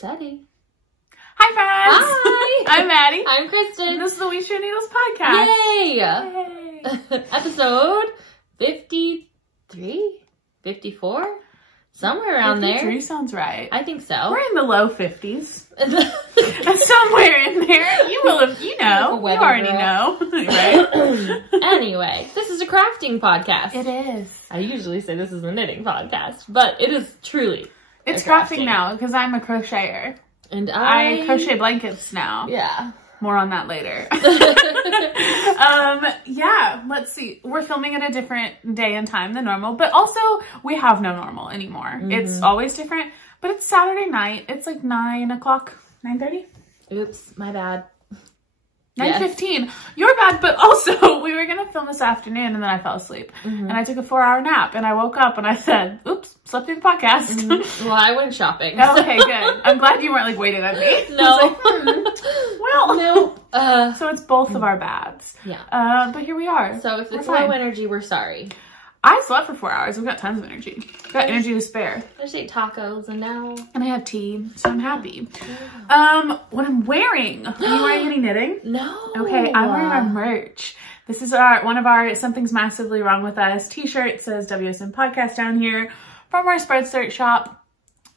Setty. Hi, friends. Hi. I'm Maddie. I'm Christen. And this is the We Share Needles podcast. Yay! Episode 53? 54? Somewhere around 53 there. sounds right. I think so. We're in the low 50s. Somewhere in there. You will have, you know. You already know. Right? Anyway, this is a crafting podcast. It is. I usually say this is a knitting podcast, but it is truly. It's crafting now because I'm a crocheter. And I crochet blankets now. Yeah. More on that later. Yeah, let's see. We're filming at a different day and time than normal, but also we have no normal anymore. Mm-hmm. It's always different, but it's Saturday night. It's like 9 o'clock, 9:30? Oops, my bad. 9:15. Yes. You're bad, but also we were going to film this afternoon and then I fell asleep. And I took a 4-hour nap and I woke up and I said, oops, slept through the podcast. Well, I went shopping. Oh, okay, good. I'm glad you weren't like waiting on me. No. Well, no. So it's both of our bads. Yeah. But here we are. So if it's low energy, we're sorry. I slept for 4 hours. We've got tons of energy. Got energy to spare. I just ate tacos and now. And I have tea, so I'm happy. What I'm wearing. Are you wearing any knitting? No. Okay, I'm wearing our merch. This is one of our Something's Massively Wrong With Us t-shirt. It says WSN Podcast down here from our Spreadshirt shop.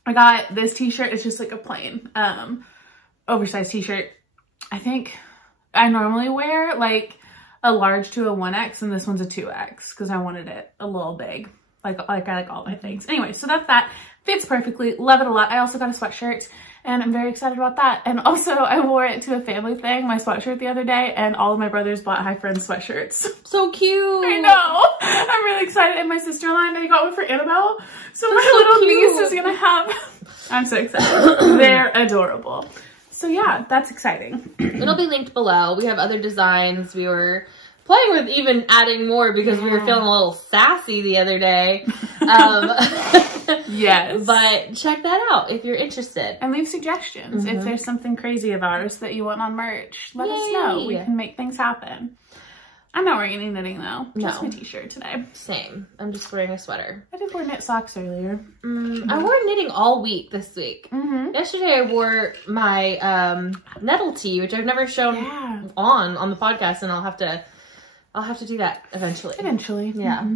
I got this t-shirt. It's just like a plain oversized t-shirt. I think I normally wear like a large to a 1X and this one's a 2X because I wanted it a little big. Like I like all my things. Anyway, so that's that. Fits perfectly. Love it a lot. I also got a sweatshirt and I'm very excited about that. And also I wore it to a family thing, my sweatshirt the other day, and all of my brothers bought Hi Friends sweatshirts. So cute. I know. I'm really excited. And my sister-in-law and I got one for Annabelle. So my little niece is gonna have, I'm so excited. They're adorable. So yeah, that's exciting. It'll be linked below. We have other designs. We were playing with even adding more because we were feeling a little sassy the other day. Yes. But check that out if you're interested. And leave suggestions. If there's something crazy of ours that you want on merch, let us know. We can make things happen. I'm not wearing any knitting though. Just my t-shirt today. Same. I'm just wearing a sweater. I did wear knit socks earlier. I wore knitting all week this week. Yesterday I wore my nettle tee, which I've never shown on the podcast, and I'll have to do that eventually. Yeah.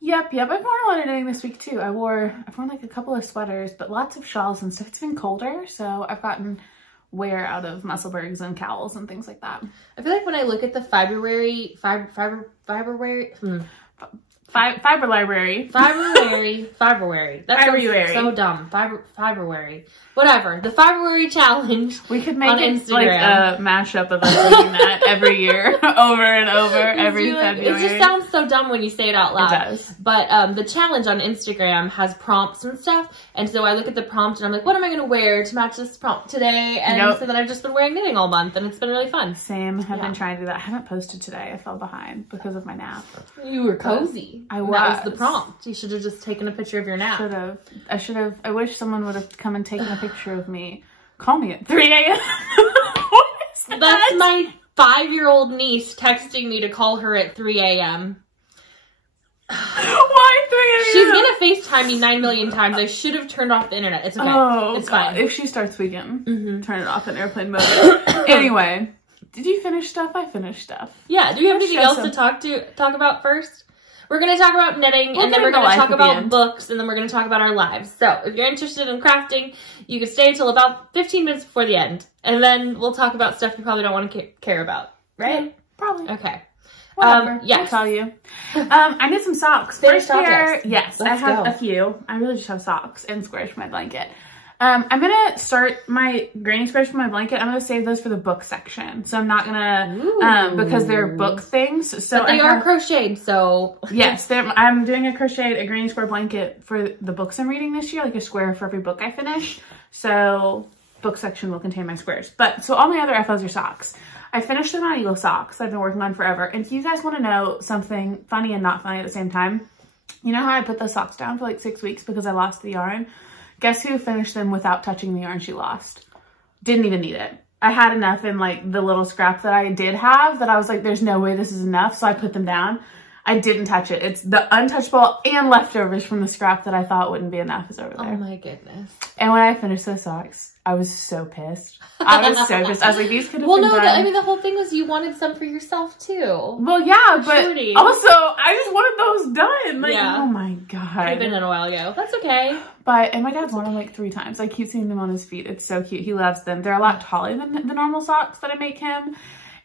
Yep. I've worn a lot of knitting this week too. I've worn like a couple of sweaters, but lots of shawls and stuff. It's been colder, so I've gotten wear out of Musselburghs and cowls and things like that. I feel like when I look at the fiber library, that's so dumb. Fiberwary. Whatever. The Fiberwary challenge. We could make it like a mashup of us doing that every year, over and over, every February. It just sounds so dumb when you say it out loud. It does. But the challenge on Instagram has prompts and stuff, and so I look at the prompt and I'm like, what am I going to wear to match this prompt today? And so then I've just been wearing knitting all month, and it's been really fun. Same. I've been trying to do that. I haven't posted today. I fell behind because of my nap. You were cozy. I was. That was the prompt. You should have just taken a picture of your nap. Should have. I wish someone would have come and taken a picture of me. Call me at 3 a.m. That's my 5-year-old niece texting me to call her at 3 a.m. Why 3 a.m.? She's gonna FaceTime me 9 million times. I should have turned off the internet. It's okay. Oh, it's fine. If she starts tweaking, turn it off in airplane mode. Anyway, did you finish stuff? I finished stuff. Yeah. Do you have anything else to talk about first? We're going to talk about knitting, and then we're going to talk about books, and then we're going to talk about our lives. So if you're interested in crafting, you can stay until about 15 minutes before the end, and then we'll talk about stuff you probably don't want to care about, right? Yeah, probably. Okay. Whatever. Yes. I'll tell you. I knit some socks. First here, yes, I have a few. I really just have socks and squares for my blanket. I'm going to start my granny squares for my blanket. I'm going to save those for the book section. So I'm not going to, because they're book things. So but they are crocheted, so. Yes, I'm doing a granny square blanket for the books I'm reading this year, like a square for every book I finish. So book section will contain my squares. But, so all my other FOs are socks. I finished the Maddie socks I've been working on forever. And if you guys want to know something funny and not funny at the same time, you know how I put those socks down for like 6 weeks because I lost the yarn? Guess who finished them without touching the yarn she lost? Didn't even need it. I had enough in like the little scrap that I did have that I was like, there's no way this is enough. So I put them down. I didn't touch it. It's the untouchable and leftovers from the scrap that I thought wouldn't be enough is over there. Oh my goodness. And when I finished those socks, I was so pissed. I was so pissed. I was like, these could have been done. I mean, the whole thing was you wanted some for yourself too. Well, yeah, but Shorty. also I just wanted those done. Like, oh my God. Could have been done a while ago. That's okay. And my dad's worn them like 3 times. I keep seeing them on his feet. It's so cute. He loves them. They're a lot taller than the normal socks that I make him.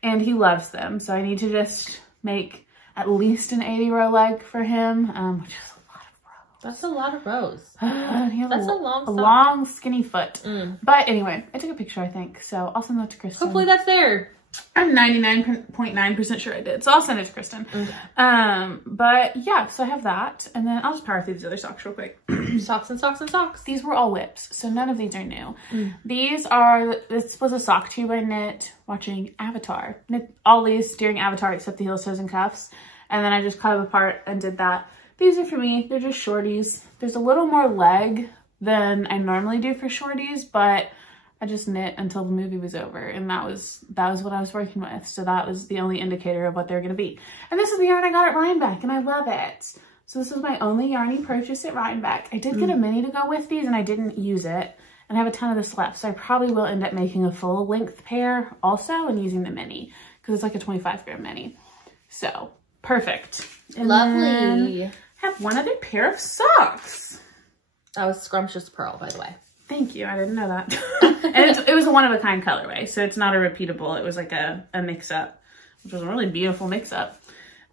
And he loves them. So I need to just make at least an 80 row leg for him, which is a lot of rows. That's a lot of rows. That's a long sock. long skinny foot. But anyway, I took a picture, I think. So I'll send that to Christen. Hopefully that's there. I'm 99.9% sure I did. So I'll send it to Christen. But yeah, so I have that. And then I'll just power through these other socks real quick. Socks and socks and socks. These were all whips. So none of these are new. This was a sock tube I knit watching Avatar. Knit all these during Avatar except the heels, toes, and cuffs. And then I just cut them apart and did that. These are for me. They're just shorties. There's a little more leg than I normally do for shorties, but I just knit until the movie was over, and that was what I was working with. So that was the only indicator of what they're going to be. And this is the yarn I got at Rhinebeck, and I love it. So this is my only yarny purchase at Rhinebeck. I did get a mini to go with these, and I didn't use it. And I have a ton of this left, so I probably will end up making a full length pair also and using the mini, because it's like a 25 gram mini. So perfect. And lovely. I have one other pair of socks. That was Scrumptious Purl, by the way. Thank you. I didn't know that. And it was a one-of-a-kind colorway, so it's not a repeatable. It was like a mix-up, which was a really beautiful mix-up.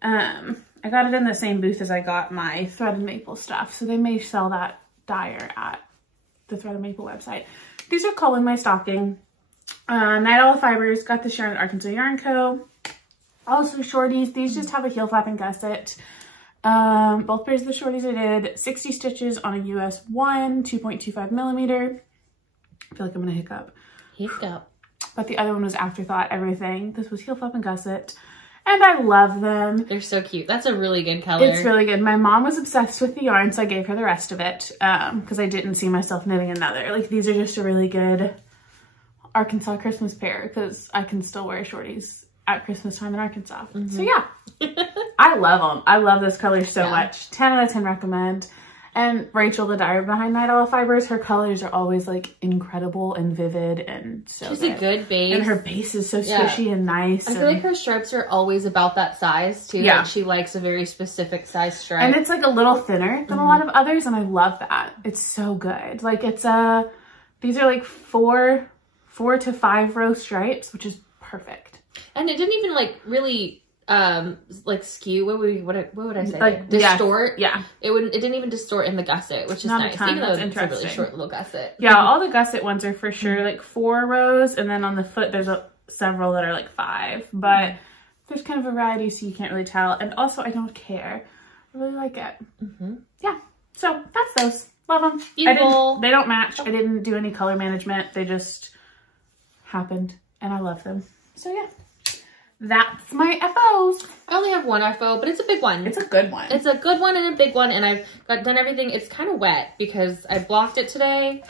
I got it in the same booth as I got my threaded maple stuff, so they may sell that dyer at the threaded maple website. These are Cull in my stocking. Night Owl Fibers, got this yarn at Arkansas Yarn Co. Also Shorties. These just have a heel flap and gusset. Both pairs of the shorties I did 60 stitches on a US 1, 2.25 millimeter. I feel like I'm gonna hiccup. But the other one was Afterthought Everything. This was heel flap and gusset, and I love them. They're so cute. That's a really good color. It's really good. My mom was obsessed with the yarn, so I gave her the rest of it because I didn't see myself knitting another. Like, these are just a really good Arkansas Christmas pair because I can still wear shorties at Christmas time in Arkansas. So yeah, I love them. I love this color so much. 10 out of 10 recommend. And Rachel, the dyer behind Night Owl Fibers, her colors are always like incredible and vivid and so She's a good base. And her base is so squishy and nice. I feel like her stripes are always about that size too. Yeah. Like, she likes a very specific size stripe. And it's like a little thinner than a lot of others, and I love that. It's so good. Like, it's these are like 4 to 5 row stripes, which is perfect. And it didn't even like really like skew. What would I say? Like, distort. Yeah. It didn't even distort in the gusset, which is nice. Even though it's a really short little gusset. Yeah, all the gusset ones are for sure like 4 rows, and then on the foot there's several that are like 5. But there's kind of a variety, so you can't really tell. And also, I don't care. I really like it. Yeah. So that's those. Love them. They don't match. I didn't do any color management. They just happened, and I love them. So yeah. That's my FOs. I only have one FO, but it's a big one. It's a good one. It's a good one and a big one, and I've done everything. It's kind of wet because I blocked it today,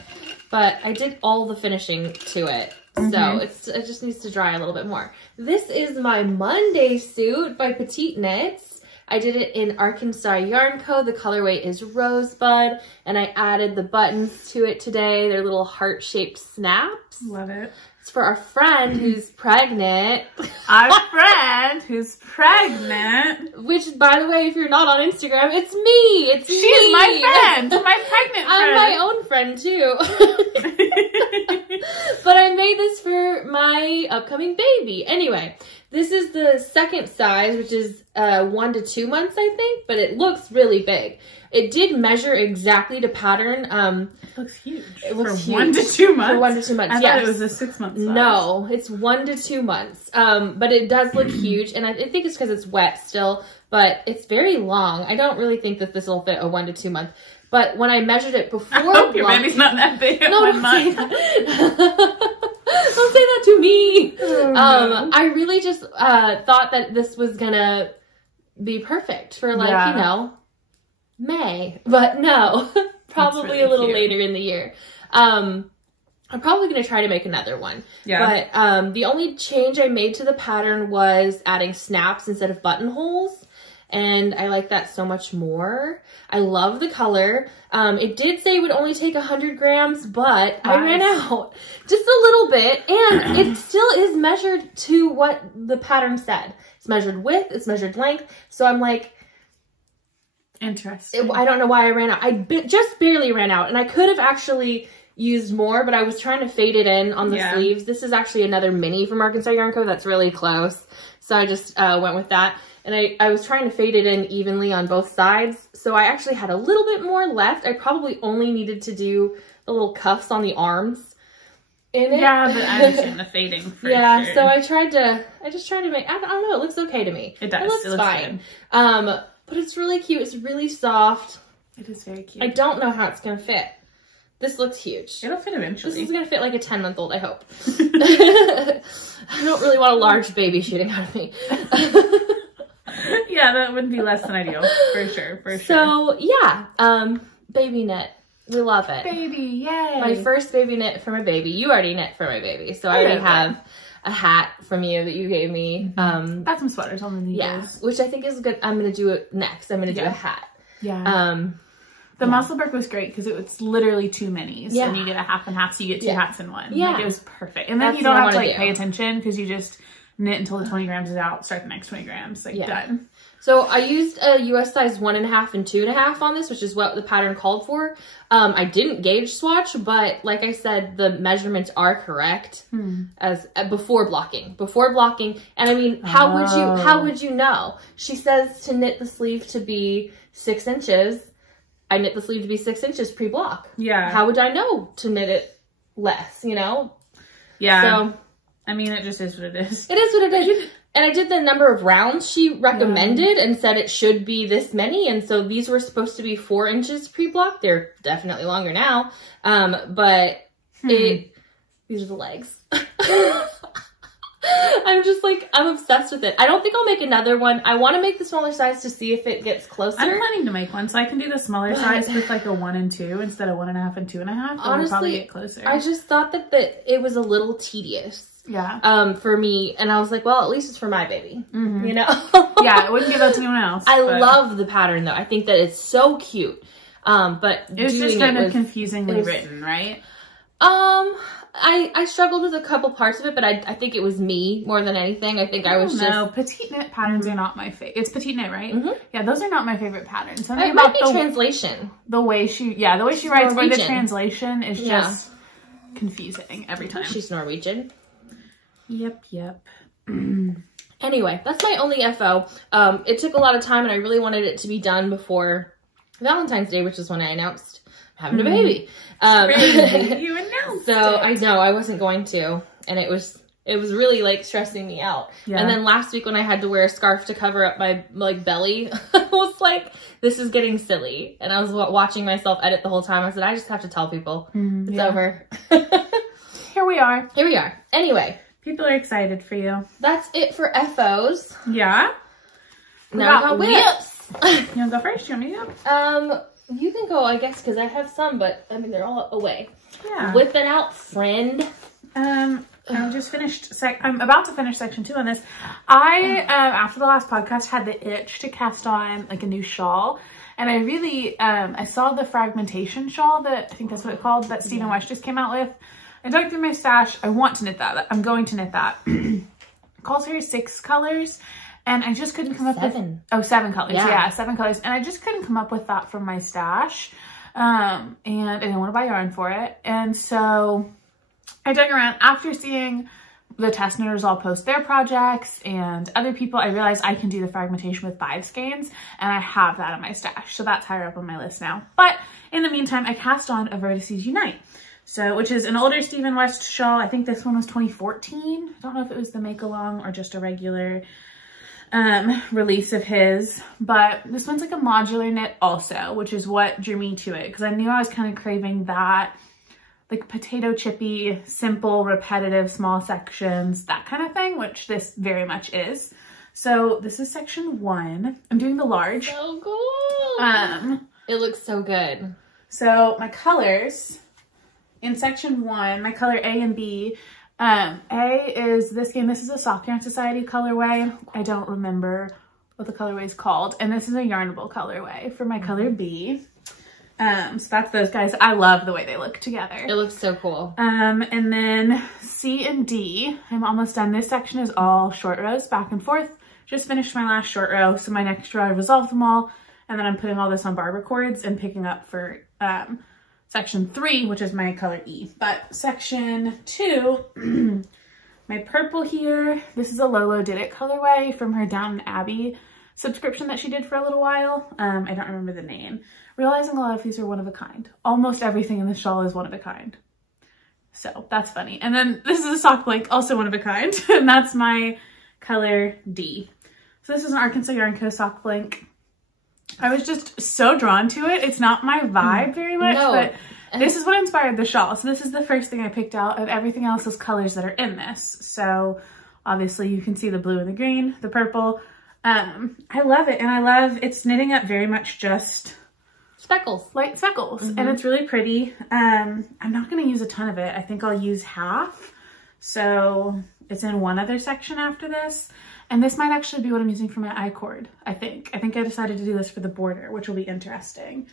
but I did all the finishing to it. So it just needs to dry a little bit more. This is my Monday suit by Petite Knits. I did it in Arkansas Yarn Co. The colorway is Rosebud, and I added the buttons to it today. They're little heart-shaped snaps. Love it. It's for our friend who's pregnant. Our friend who's pregnant. Which, by the way, if you're not on Instagram, it's me. It's me. She's my friend. My pregnant friend. I'm my own friend, too. But I made this for my upcoming baby. Anyway, this is the second size, which is 1 to 2 months, I think. But it looks really big. It did measure exactly to pattern. It looks huge. It was huge. 1 to 2 months? For 1 to 2 months, I thought it was a 6 month size. No, it's 1 to 2 months. But it does look huge. And I think it's because it's wet still. But it's very long. I don't really think that this will fit a 1 to 2 month. But when I measured it before I hope your baby's not that big at 1 month. Don't say that to me. Oh, no. I really just thought that this was gonna be perfect for like, you know, May. But no, probably really a little later in the year. I'm probably going to try to make another one. Yeah. But the only change I made to the pattern was adding snaps instead of buttonholes. and I like that so much more. I love the color. It did say it would only take 100 grams, but I ran out just a little bit, and it still is measured to what the pattern said. It's measured width, it's measured length, so I'm like, interesting. I don't know why I ran out. I just barely ran out, and I could have actually used more, but I was trying to fade it in on the sleeves. This is actually another mini from Arkansas Yarn Co. that's really close, so I just went with that. And I was trying to fade it in evenly on both sides, so I actually had a little bit more left. I probably only needed to do the little cuffs on the arms in it. Yeah, but I understand the fading for yeah, sure. so I just tried to make, I don't know, it looks okay to me. It does. It looks fine. Good. But it's really cute. It's really soft. It is very cute. I don't know how it's going to fit. This looks huge. It'll fit eventually. This is going to fit like a 10-month-old, I hope. I don't really want a large baby shooting out of me. Yeah, that would be less than ideal, for sure, So, yeah, baby knit. We love it. Baby, yay. My first baby knit from a baby. You already knit for my baby, so I already have a hat from you that you gave me. Got some sweaters on the knees. Yeah, which I think is good. I'm going to do it next. I'm going to do a hat. Yeah. The Musselburgh was great because it was literally 2 minis. Yeah. And you get a half and half, so you get 2 hats in one. Yeah. Like, it was perfect. And then you don't have to like pay attention because you just knit until the 20 grams is out, start the next 20 grams, like done. So I used a US size 1.5 and 2.5 on this, which is what the pattern called for. I didn't gauge swatch, but like I said, the measurements are correct as before blocking. And I mean, how would you know? She says to knit the sleeve to be 6 inches. I knit the sleeve to be 6 inches pre-block. Yeah. How would I know to knit it less, you know? Yeah. So, I mean, it just is what it is. It is what it is. And I did the number of rounds she recommended and said it should be this many. And so these were supposed to be 4 inches pre-block. They're definitely longer now. But these are the legs. I'm just like, I'm obsessed with it. I don't think I'll make another one. I want to make the smaller size to see if it gets closer. I'm planning to make one, so I can do the smaller size with like a 1 and 2 instead of 1.5 and 2.5. Honestly, we'll probably get closer. I just thought that it was a little tedious. Yeah. For me, and I was like, well, at least it's for my baby. You know? Yeah, I wouldn't give that to anyone else. I love the pattern though. I think that it's so cute. But it was just kind of confusingly written, right? I struggled with a couple parts of it, but I think it was me more than anything. I think I was just... No, petite knit patterns are not my favorite. It's petite knit, right? Yeah, those are not my favorite patterns. Something about the translation. The way she writes, but the translation is just confusing every time. She's Norwegian. Yep. Anyway, that's my only FO. It took a lot of time, and I really wanted it to be done before Valentine's Day, which is when I announced I'm having a baby. You announced so it. I know I wasn't going to, and it was really like stressing me out. Yeah. And then last week when I had to wear a scarf to cover up my like belly, I was like, this is getting silly. And I was watching myself edit the whole time. I said, I just have to tell people it's over. Here we are. Anyway. People are excited for you. That's it for FOs. Yeah. Now we got whips. You want to go first? You want me to go? You can go, I guess, because I have some, but I mean, they're all away. Yeah. Whipping out, friend. I just finished, I'm about to finish section 2 on this. I, after the last podcast, had the itch to cast on like a new shawl. And I really, I saw the fragmentation shawl I think that's what it's called, that Stephen West just came out with. I dug through my stash. I want to knit that. I'm going to knit that. It calls here 6 colors. And I just couldn't come up with... 7 colors. Yeah, 7 colors. And I just couldn't come up with that from my stash. And I didn't want to buy yarn for it. And so I dug around. After seeing the test knitters all post their projects and other people, I realized I can do the fragmentation with 5 skeins. And I have that in my stash. So that's higher up on my list now. But in the meantime, I cast on a Vertices Unite. So, which is an older Stephen West shawl. I think this one was 2014. I don't know if it was the make along or just a regular release of his, but this one's like a modular knit also, which is what drew me to it, because I knew I was kind of craving that like potato chippy, simple, repetitive, small sections, that kind of thing, which this very much is. So this is section 1. I'm doing the large. So cool. It looks so good. So my colors in section 1, my color A and B. A is this game. This is a Sock Yarn Society colorway. I don't remember what the colorway is called. And this is a Yarnable colorway for my color B. So that's those guys. I love the way they look together. It looks so cool. And then C and D, I'm almost done. This section is all short rows back and forth. Just finished my last short row. So my next row, I resolved them all. And then I'm putting all this on barber cords and picking up for section 3, which is my color E. But section 2, my purple here, this is a Lolo Did It colorway from her Downton Abbey subscription that she did for a little while. I don't remember the name. Realizing a lot of these are one of a kind. Almost everything in the shawl is one of a kind. So that's funny. And then this is a sock blank, also one of a kind. And that's my color D. So this is an Arkansas Yarn Co. sock blank. I was just so drawn to it. It's not my vibe very much, but this is what inspired the shawl. So this is the first thing I picked out, and everything else is colors that are in this. So obviously you can see the blue and the green, the purple. I love it, and I love it's knitting up very much just speckles, light speckles, and it's really pretty. I'm not going to use a ton of it. I think I'll use half. So it's in one other section after this. And this might actually be what I'm using for my I-cord, I think. I decided to do this for the border, which will be interesting.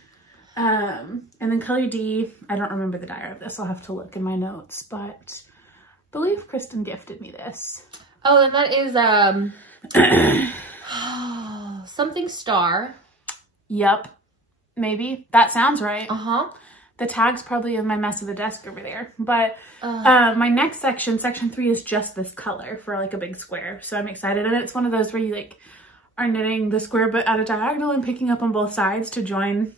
And then color D, I don't remember the dyer of this. I'll have to look in my notes, but I believe Christen gifted me this. Oh, and that is something star. Yep, maybe. That sounds right. Uh-huh. The tag's probably in my mess of the desk over there. But my next section, section 3, is just this color for like a big square. So I'm excited. And it's one of those where you like are knitting the square but at a diagonal and picking up on both sides to join.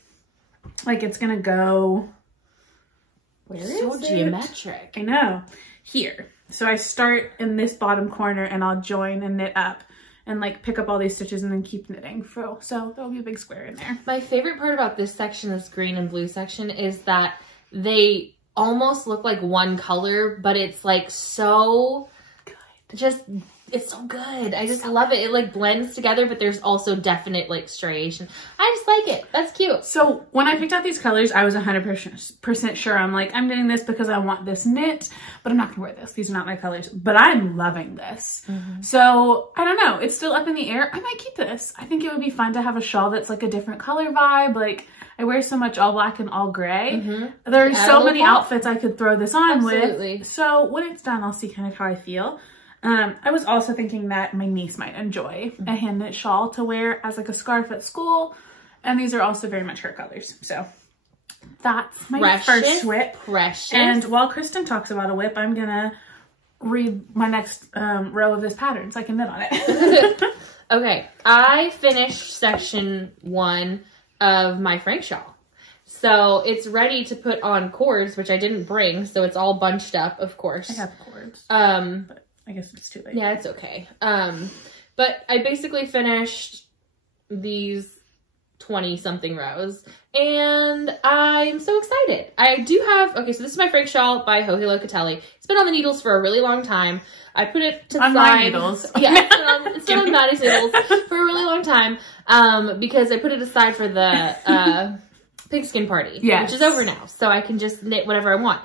Like it's gonna go, where is it? So geometric. I know. Here. So I start in this bottom corner and I'll join and knit up and like pick up all these stitches and then keep knitting. So there'll be a big square in there. My favorite part about this section, this green and blue section, is that they almost look like one color, but it's like so good. It's so good. I just love it. It like blends together, but there's also definite like striation. I just like it. That's cute. So when I picked out these colors, I was 100% sure. I'm like, I'm doing this because I want this knit, but I'm not gonna wear this. These are not my colors, but I'm loving this. So I don't know. It's still up in the air. I might keep this. I think it would be fun to have a shawl that's like a different color vibe. Like I wear so much all black and all gray. There's so many outfits I could throw this on with. So when it's done, I'll see kind of how I feel. I was also thinking that my niece might enjoy a hand knit shawl to wear as like a scarf at school. And these are also very much her colors. So that's my first whip. And while Christen talks about a whip, I'm gonna read my next row of this pattern so I can knit on it. Okay, I finished section 1 of my Frank shawl. So it's ready to put on cords, which I didn't bring. So it's all bunched up, of course. I have cords. But I guess it's too late. Yeah, it's okay. But I basically finished these 20-something rows, and I'm so excited. I do have, okay, so this is my Frank shawl by Joji Locatelli. It's been on the needles for a really long time. I put it to the side. My needles. Yeah, it's been on Maddie's needles for a really long time, because I put it aside for the pigskin party, which is over now, so I can just knit whatever I want,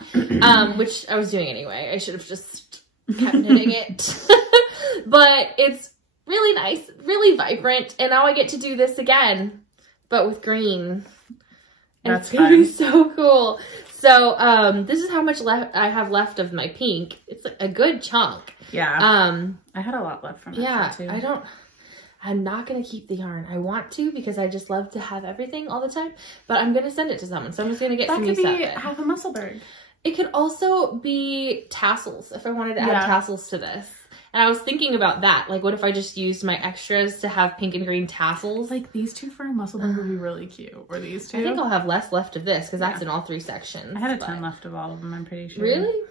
which I was doing anyway. I should have just kept knitting it. But it's really nice, really vibrant, and now I get to do this again, but with green. And it's gonna be so cool. So this is how much I have left of my pink. It's a good chunk. Yeah. I had a lot left from it. Yeah, too. I'm not gonna keep the yarn. I want to because I just love to have everything all the time, but I'm gonna send it to someone, so I'm just gonna get some use out of it. That could be half a Musselburgh. It could also be tassels if I wanted to add tassels to this. And I was thinking about that. Like, what if I just used my extras to have pink and green tassels? Like, these two for a Musselburgh would be really cute. Or these two. I think I'll have less left of this because that's in all 3 sections. I had a ton left of all of them, I'm pretty sure. Really?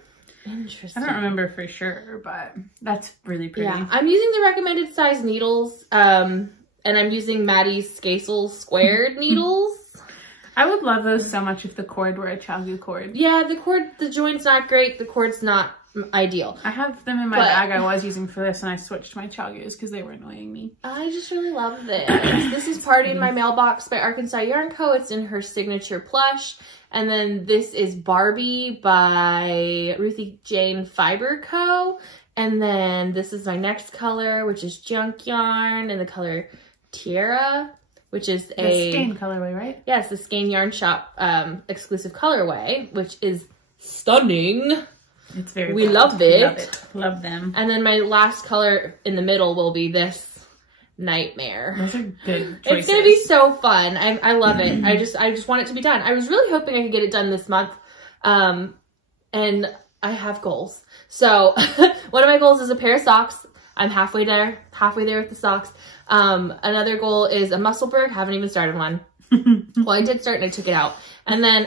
Interesting. I don't remember for sure, but that's really pretty. Yeah, I'm using the recommended size needles, and I'm using Maddie's Skasel squared needles. I would love those so much if the cord were a Chagu cord. Yeah, the joint's not great. The cord's not ideal. I have them in my bag I was using for this, and I switched my Chagus because they were annoying me. I just really love this. This is Party in My Mailbox by Arkansas Yarn Co. It's in her signature plush. And then this is Barbie by Ruthie Jane Fiber Co. And then this is my next color, which is Junk Yarn in the color Tiara, which is the Skein colorway, right? Yes, the Skein Yarn Shop exclusive colorway, which is stunning. It's very We love it. Love it. Love them. And then my last color in the middle will be this Nightmare. Those are good choices. It's gonna be so fun. I love it. I just want it to be done. I was really hoping I could get it done this month. And I have goals. So one of my goals is a pair of socks. I'm halfway there with the socks. Another goal is a Musselburgh. Haven't even started one. Well, I did start and I took it out. And then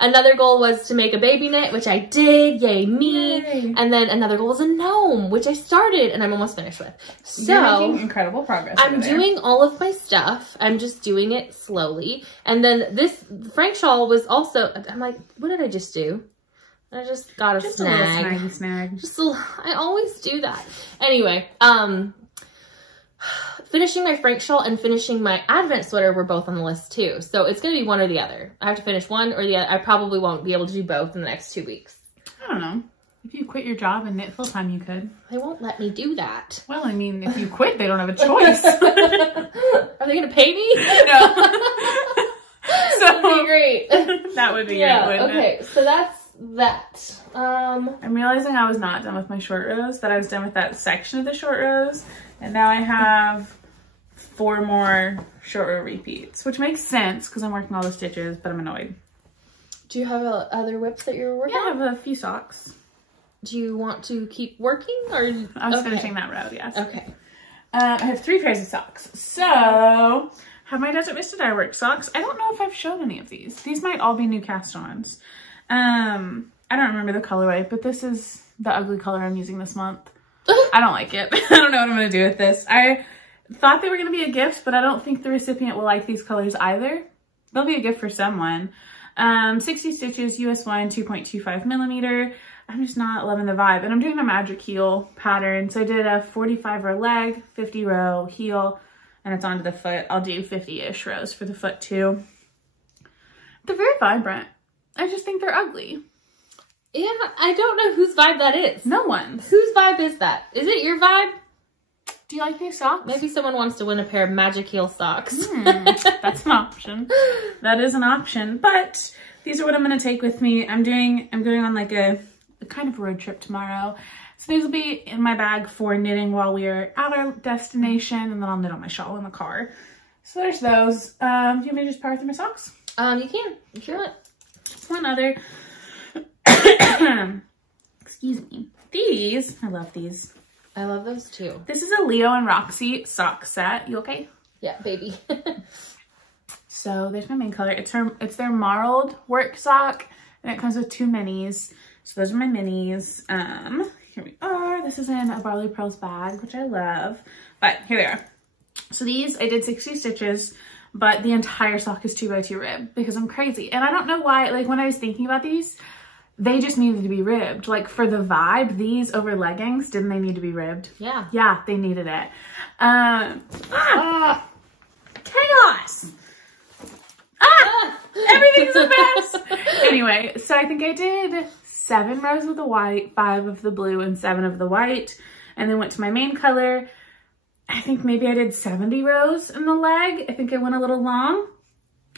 another goal was to make a baby knit, which I did. Yay me. Yay. And then another goal was a gnome, which I started and I'm almost finished with. So you're making incredible progress. I'm doing all of my stuff. I'm just doing it slowly. And then this Frank shawl was also, I'm like, what did I just do? I just got a snag. A little snag. I always do that. Anyway, finishing my Frank shawl and finishing my Advent sweater were both on the list too. So it's going to be one or the other. I have to finish one or the other. I probably won't be able to do both in the next 2 weeks. I don't know. If you quit your job and knit full time, you could. They won't let me do that. Well, I mean, if you quit, they don't have a choice. Are they going to pay me? No. So, that would be great. That would be great, wouldn't it? So that's that. I'm realizing I was not done with my short rows, that I was done with that section of the short rows. And now I have 4 more short row repeats, which makes sense because I'm working all the stitches, but I'm annoyed. Do you have other whips that you're working on? Yeah, I have a few socks. Do you want to keep working or? I was finishing that row, yes. Okay. I have 3 pairs of socks. So, have my Desert Vista Dye Work socks. I don't know if I've shown any of these. These might all be new cast-ons. I don't remember the colorway, but this is the ugly color I'm using this month. I don't like it. I don't know what I'm going to do with this. I thought they were going to be a gift, but I don't think the recipient will like these colors either. They'll be a gift for someone. 60 stitches, US 1, 2.25 millimeter. I'm just not loving the vibe. And I'm doing a magic heel pattern. So I did a 45 row leg, 50 row heel, and it's onto the foot. I'll do 50-ish rows for the foot too. They're very vibrant. I just think they're ugly. Yeah, I don't know whose vibe that is. No one's. Whose vibe is that? Is it your vibe? Do you like these socks? Maybe someone wants to win a pair of magic heel socks. That's an option. That is an option. But these are what I'm going to take with me. I'm going on like a kind of road trip tomorrow. So these will be in my bag for knitting while we're at our destination. And then I'll knit on my shawl in the car. So there's those. Do you want me to just power through my socks? You can. If you want. One other. Excuse me. These, I love these. I love those too. This is a Leo and Roxie sock set. You okay? Yeah, baby. So there's my main color. It's their marled work sock, and it comes with 2 minis. So those are my minis. Here we are. This is in a Barley Pearls bag, which I love. But here they are. So these, I did 60 stitches, but the entire sock is 2x2 rib because I'm crazy. And I don't know why, like when I was thinking about these, they just needed to be ribbed. Like for the vibe, these over leggings, didn't they need to be ribbed? Yeah. Yeah, they needed it. Chaos! Everything's a mess! Anyway, so I think I did 7 rows of the white, 5 of the blue, and 7 of the white. And then went to my main color. I think maybe I did 70 rows in the leg. I think I went a little long.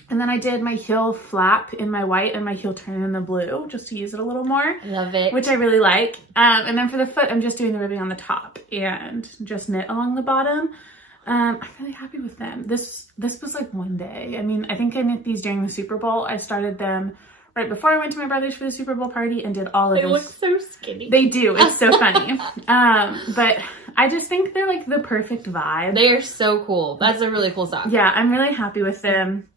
And then I did my heel flap in my white and my heel turn in the blue, just to use it a little more. Love it. Which I really like. And then for the foot, I'm just doing the ribbing on the top and just knit along the bottom. I'm really happy with them. This was like one day. I mean, I think I knit these during the Super Bowl. I started them right before I went to my brother's for the Super Bowl party and did all of this. They look so skinny. They do. It's so funny. But I just think they're like the perfect vibe. They are so cool. That's a really cool sock. Yeah, I'm really happy with them.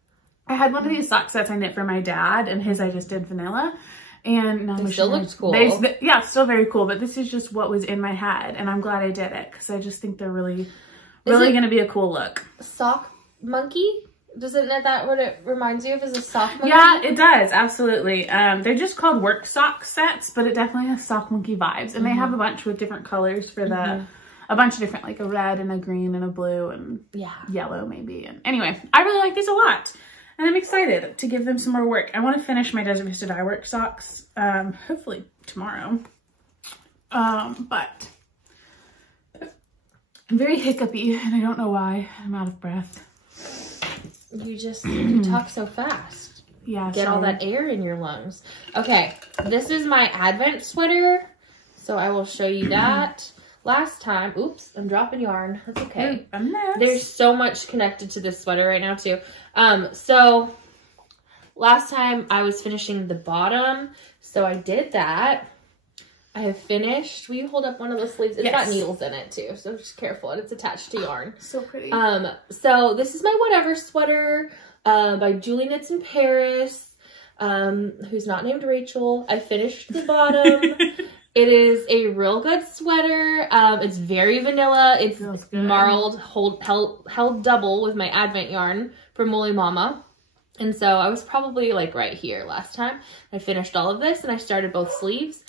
I had one of these sock sets I knit for my dad, and his I just did vanilla. And now it still looks cool. Yeah, still very cool. But this is just what was in my head, and I'm glad I did it because I just think they're really going to be a cool look. Sock monkey? Isn't that what it reminds you of? Is a sock monkey? Yeah, it does. Absolutely. They're just called work sock sets, but it definitely has sock monkey vibes. And they have a bunch with different colors for a bunch of different, like a red and a green and a blue and yellow maybe. And anyway, I really like these a lot. And I'm excited to give them some more work. I want to finish my Desert Vista Dye Work socks, hopefully tomorrow. But I'm very hiccupy, and I don't know why. I'm out of breath. You talk so fast. Yeah, Get all that air in your lungs. Okay, this is my Advent sweater, so I will show you that. Last time, oops, I'm dropping yarn. That's okay. There's so much connected to this sweater right now too. So last time I was finishing the bottom, so I did that. I have finished. Will you hold up one of the sleeves? It's got needles in it too, so just careful. And it's attached to yarn. So pretty. So this is my Whatever sweater by Julie Knits in Paris, who's not named Rachel. I finished the bottom. It is a real good sweater. It's very vanilla. It's marled, held double with my Advent yarn from Woolly Mama. And so I was probably like right here last time. I finished all of this and I started both sleeves.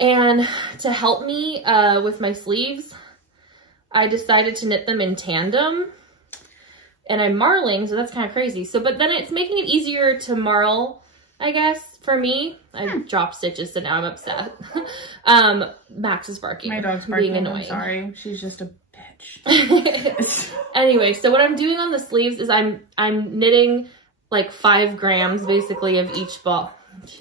And to help me with my sleeves, I decided to knit them in tandem. And I'm marling, so that's kind of crazy. So, but then it's making it easier to marl, I guess, for me. I dropped stitches, so now I'm upset. Max is barking. My dog's barking. Being annoying. I'm sorry. She's just a bitch. Anyway, so what I'm doing on the sleeves is I'm knitting like 5 grams basically of each ball.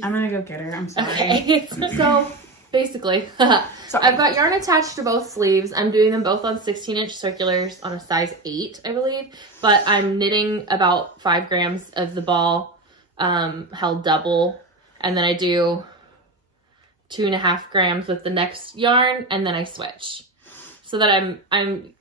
I'm gonna go get her. I'm sorry. Okay. So basically, so I've got yarn attached to both sleeves. I'm doing them both on 16-inch circulars on a size 8, I believe. But I'm knitting about 5 grams of the ball held double. And then I do 2.5 grams with the next yarn, and then I switch. So that I'm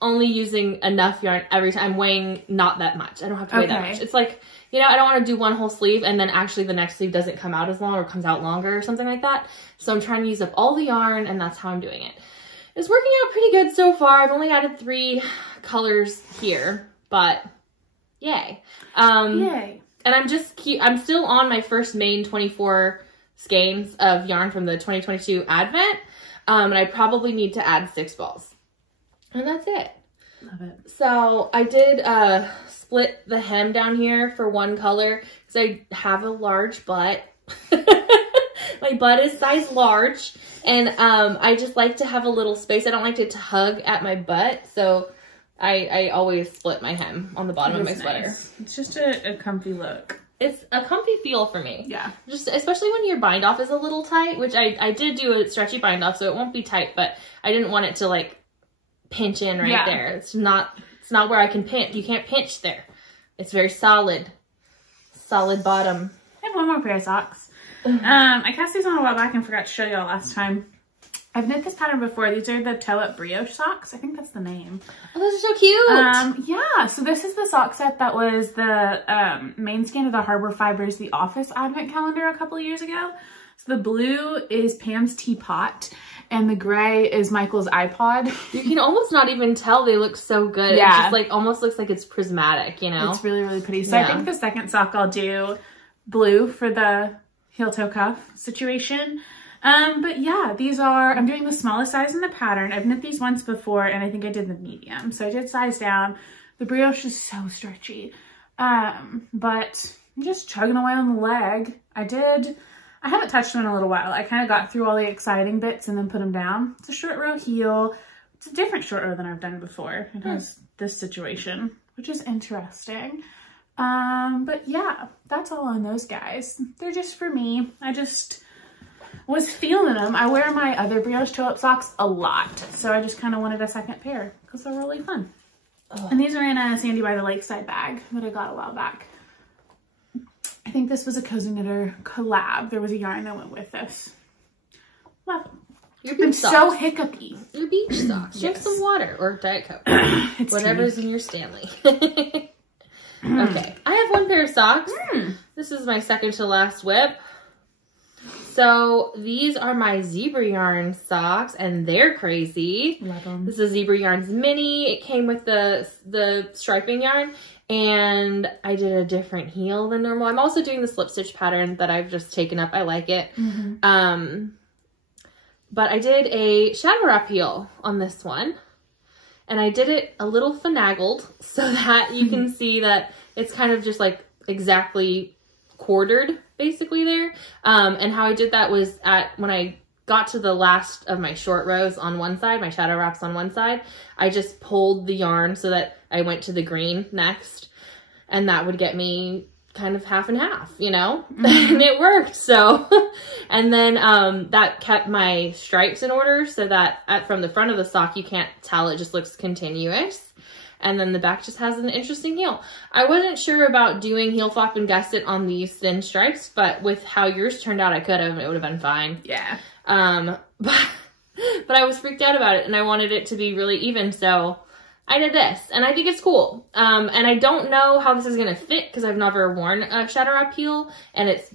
only using enough yarn every time. I'm weighing not that much. I don't have to weigh that much. It's like, you know, I don't want to do one whole sleeve and then actually the next sleeve doesn't come out as long or comes out longer or something like that. So I'm trying to use up all the yarn, and that's how I'm doing it. It's working out pretty good so far. I've only added 3 colors here, but yay. Yay. And I'm still on my first main 24 skeins of yarn from the 2022 Advent. And I probably need to add 6 balls. And that's it. Love it. So I did split the hem down here for one color because I have a large butt. My butt is size large, and I just like to have a little space. I don't like it to hug at my butt, so I always split my hem on the bottom of my sweater. Nice. It's just a comfy look. It's a comfy feel for me. Yeah. Just especially when your bind off is a little tight, which I did do a stretchy bind off, so it won't be tight, but I didn't want it to like pinch in right there. It's not where I can pinch. You can't pinch there. It's very solid. Solid bottom. I have one more pair of socks. I cast these on a while back and forgot to show y'all last time. I've knit this pattern before. These are the Up Brioche Socks. I think that's the name. Oh, those are so cute. Yeah, so this is the sock set that was the main skein of the Harbor Fibers The Office Advent Calendar a couple of years ago. So the blue is Pam's Teapot, and the gray is Michael's iPod. You can almost not even tell. They look so good. Yeah. It just like almost looks like it's prismatic, you know? It's really, really pretty. So I think the second sock I'll do blue for the heel toe cuff situation. But yeah, these are, I'm doing the smallest size in the pattern. I've knit these once before, and I think I did the medium. So I did size down. The brioche is so stretchy. But I'm just chugging away on the leg. I haven't touched them in a little while. I kind of got through all the exciting bits and then put them down. It's a short row heel. It's a different short row than I've done before. It has this situation, which is interesting. But yeah, that's all on those guys. They're just for me. I just was feeling them. I wear my other brioche toe-up socks a lot, so I just kind of wanted a second pair because they're really fun. Oh. And these are in a Sandy by the Lakeside bag that I got a while back. I think this was a Cozy Knitter collab. There was a yarn that went with this. Love them. Your beach socks. So hiccupy. Your beach socks. Drink some water or Diet Coke. Whatever's in your Stanley. Okay, I have one pair of socks. This is my second to last whip. So these are my Zebra Yarn socks, and they're crazy. Love them. This is Zebra Yarn's mini. It came with the striping yarn, and I did a different heel than normal. I'm also doing the slip stitch pattern that I've just taken up. I like it. But I did a shadow wrap heel on this one, and I did it a little finagled so that you can see that it's kind of just like exactly quartered basically there. And how I did that was when I got to the last of my short rows on one side, my shadow wraps on one side, I just pulled the yarn so that I went to the green next, and that would get me kind of half and half, you know, and it worked. So, and then that kept my stripes in order so that from the front of the sock, you can't tell, it just looks continuous. And then the back just has an interesting heel. I wasn't sure about doing heel flap and gusset on these thin stripes, but with how yours turned out, I could have. It would have been fine. Yeah. But I was freaked out about it, and I wanted it to be really even, so I did this, and I think it's cool. And I don't know how this is going to fit because I've never worn a shadow wrap heel, and it's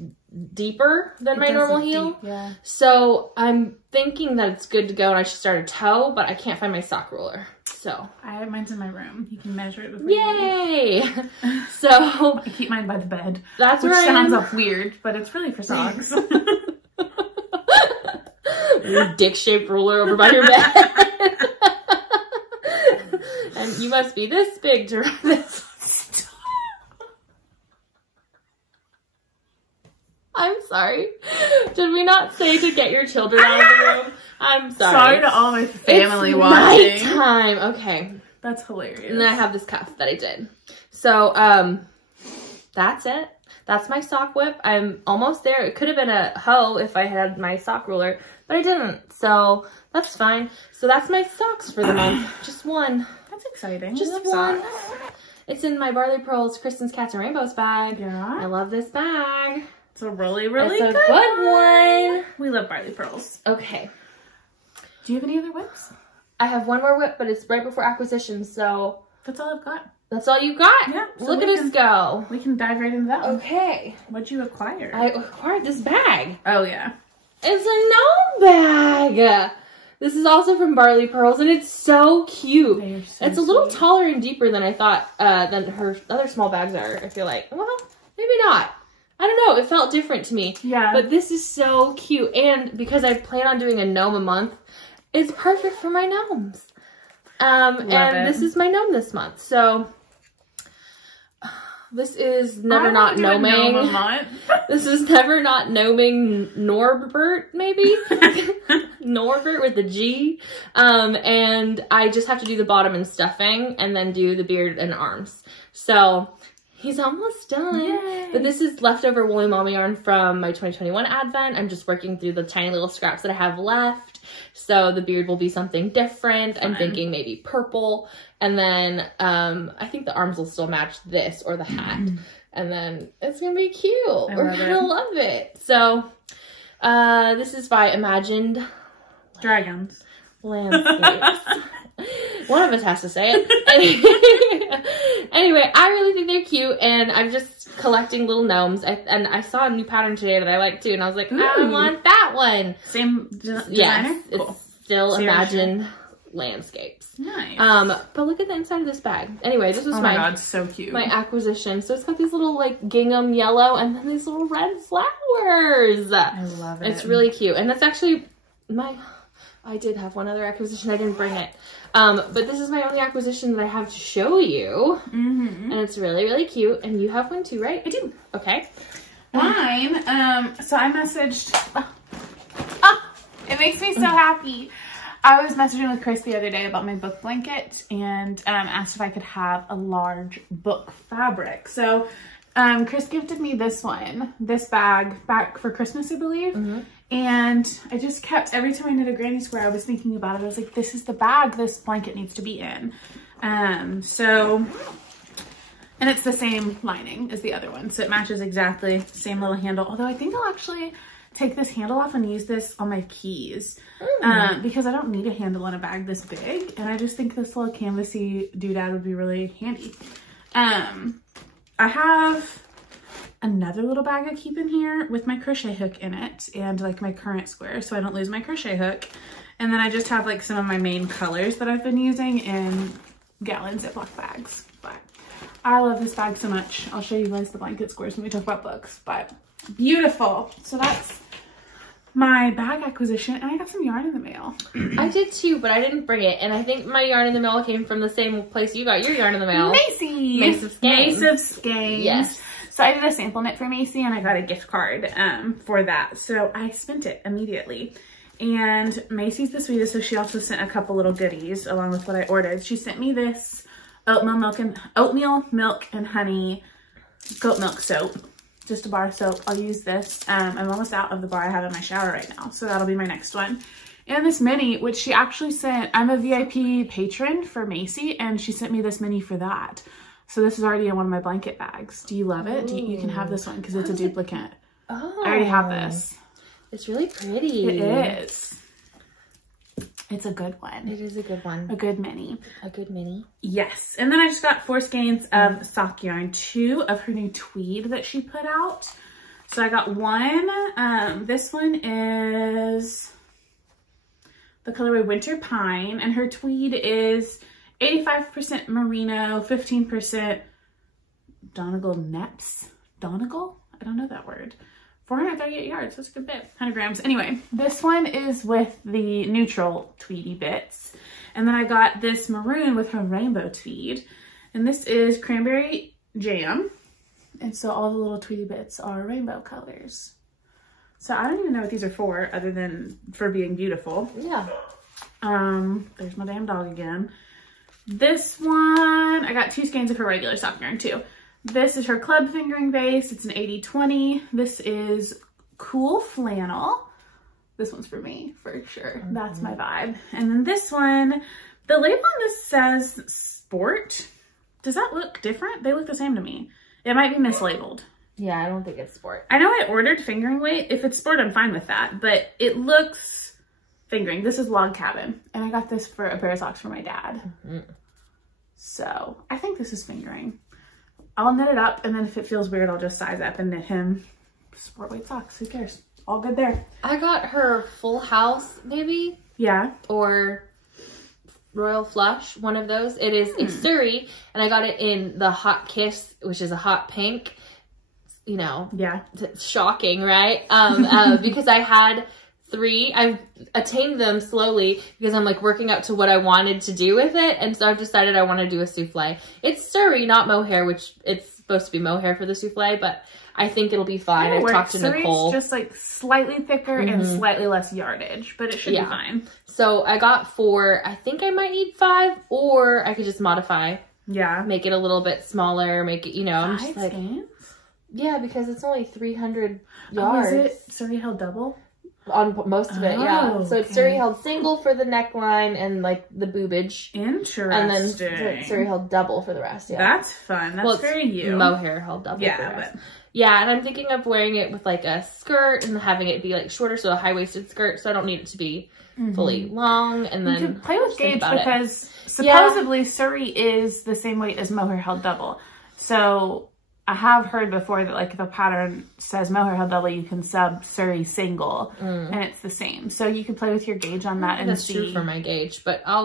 deeper than my normal heel. Yeah. So I'm thinking that it's good to go, and I should start a toe, but I can't find my sock ruler. So mine's in my room. You can measure it with me. Yay! So I keep mine by the bed. That's which where sounds up weird, but it's really for socks. Your dick-shaped ruler over by your bed. And you must be this big to wrap this. I'm sorry. Did we not say to get your children out of the room? I'm sorry. Sorry to all my family watching. Nighttime. Okay. That's hilarious. And then I have this cuff that I did. So, that's it. That's my sock whip. I'm almost there. It could have been a hoe if I had my sock ruler, but I didn't. So that's fine. So that's my socks for the month. Just one. That's exciting. Just one. It's in my Barley Pearls Christen's Cats and Rainbows bag. Yeah. I love this bag. It's a really, really good one. We love Barley Pearls. Okay. Do you have any other whips? I have one more whip, but it's right before acquisition, so that's all I've got. That's all you got? Yeah. So look at us go. We can dive right into that one. Okay. What'd you acquire? I acquired this bag. Oh, yeah. It's a gnome bag. This is also from Barley Pearls, and it's so cute. So it's a little taller and deeper than I thought than her other small bags are. I feel like, well, maybe not. I don't know. It felt different to me. Yeah. But this is so cute. And because I plan on doing a gnome a month, it's perfect for my gnomes. And this is my gnome this month. So this is Never Not Gnoming. This is Never Not Gnoming Gnorbert, maybe? Gnorbert with the G. And I just have to do the bottom and stuffing and then do the beard and arms. So he's almost done. Yay. But this is leftover woolly mama yarn from my 2021 advent. I'm just working through the tiny little scraps that I have left. So the beard will be something different. I'm thinking maybe purple. And then I think the arms will still match this or the hat. And then it's going to be cute. We're going to love it. So this is by Imagined Dragons. Landscapes. One of us has to say it. Anyway, I really think they're cute, and I'm just collecting little gnomes. And I saw a new pattern today that I like too, and I was like, I want that one. Same designer? Yes, cool. it's still Imagined Landscapes. Nice. But look at the inside of this bag. Anyway, this was oh my god, so cute. My acquisition. So it's got these little like gingham yellow and then these little red flowers. I love it. It's really cute, and that's actually I did have one other acquisition. I didn't bring it. But this is my only acquisition that I have to show you. And it's really, really cute. And you have one too, right? I do. Okay. Mine, so I messaged, it makes me so happy. I was messaging with Chris the other day about my book blanket and asked if I could have a large book fabric. So Chris gifted me this one, this bag back for Christmas, I believe. And I just kept, every time I knit a granny square, I was thinking about it. I was like, this is the bag this blanket needs to be in. And it's the same lining as the other one. So it matches exactly, same little handle. Although I think I'll actually take this handle off and use this on my keys. Because I don't need a handle on a bag this big. And I just think this little canvasy doodad would be really handy. I have another little bag I keep in here with my crochet hook in it and like my current square so I don't lose my crochet hook. And then I just have like some of my main colors that I've been using in gallon Ziploc bags. But I love this bag so much. I'll show you guys the blanket squares when we talk about books, but beautiful. So that's my bag acquisition, and I got some yarn in the mail. I did too, but I didn't bring it, and I think my yarn in the mail came from the same place you got your yarn in the mail. Macy! Mace of Skeins. Mace of Skeins. Yes. So I did a sample knit for Macy, and I got a gift card for that. So I spent it immediately. And Macy's the sweetest, so she also sent a couple little goodies along with what I ordered. She sent me this oatmeal, milk, and honey goat milk soap. Just a bar of soap. I'll use this. I'm almost out of the bar I have in my shower right now, so that'll be my next one. And this mini, which she actually sent, I'm a VIP patron for Macy, and she sent me this mini for that. So this is already in one of my blanket bags. Do you love it? You can have this one because it's a duplicate. Oh. I already have this. It's really pretty. It is. It's a good one. It is a good one. A good mini. A good mini. Yes. And then I just got 4 skeins of sock yarn, 2 of her new tweed that she put out. So I got one. This one is the colorway Winter Pine, and her tweed is 85% merino, 15% Donegal Neps. Donegal? I don't know that word. 438 yards, that's a good bit, 100 grams. Anyway, this one is with the neutral tweedy bits. And then I got this maroon with her rainbow tweed. And this is cranberry jam. And so all the little tweedy bits are rainbow colors. So I don't even know what these are for other than for being beautiful. Yeah. There's my damn dog again. This one, I got 2 skeins of her regular sock yarn too. This is her club fingering base. It's an 80/20. This is cool flannel. This one's for me, for sure. That's my vibe. And then this one, the label on this says sport. Does that look different? They look the same to me. It might be mislabeled. Yeah, I don't think it's sport. I know I ordered fingering weight. If it's sport, I'm fine with that. But it looks fingering. This is Log Cabin. And I got this for a pair of socks for my dad. So I think this is fingering. I'll knit it up, and then if it feels weird, I'll just size up and knit him sport weight socks. Who cares? All good there. I got her Full House, maybe? Yeah. Or Royal Flush, one of those. It is a Surrey, and I got it in the Hot Kiss, which is a hot pink. You know. Yeah. It's shocking, right? Because I had 3. I've attained them slowly because I'm like working up to what I wanted to do with it. And so I've decided I want to do a souffle. It's Surrey, not mohair, which it's supposed to be mohair for the souffle, but I think it'll be fine. I've talked to Nicole. It's just like slightly thicker and slightly less yardage, but it should be fine. So I got 4. I think I might need 5, or I could just modify. Yeah. Make it a little bit smaller, make it, you know, I'm just like, skeins? Yeah, because it's only 300 yards. Oh, is it Surrey held double? On most of it, yeah. So it's Surrey held single for the neckline and like the boobage. Interesting. And then Surrey held double for the rest, yeah. That's fun. That's very you. Mohair held double for the rest. Yeah, and I'm thinking of wearing it with like a skirt and having it be like shorter, so a high-waisted skirt, so I don't need it to be fully long. And then you can play with gauge because supposedly Surrey is the same weight as mohair held double. So I have heard before that like if a pattern says mohair held double, you can sub Surrey single and it's the same. So you can play with your gauge on that and see. That's true for my gauge, but I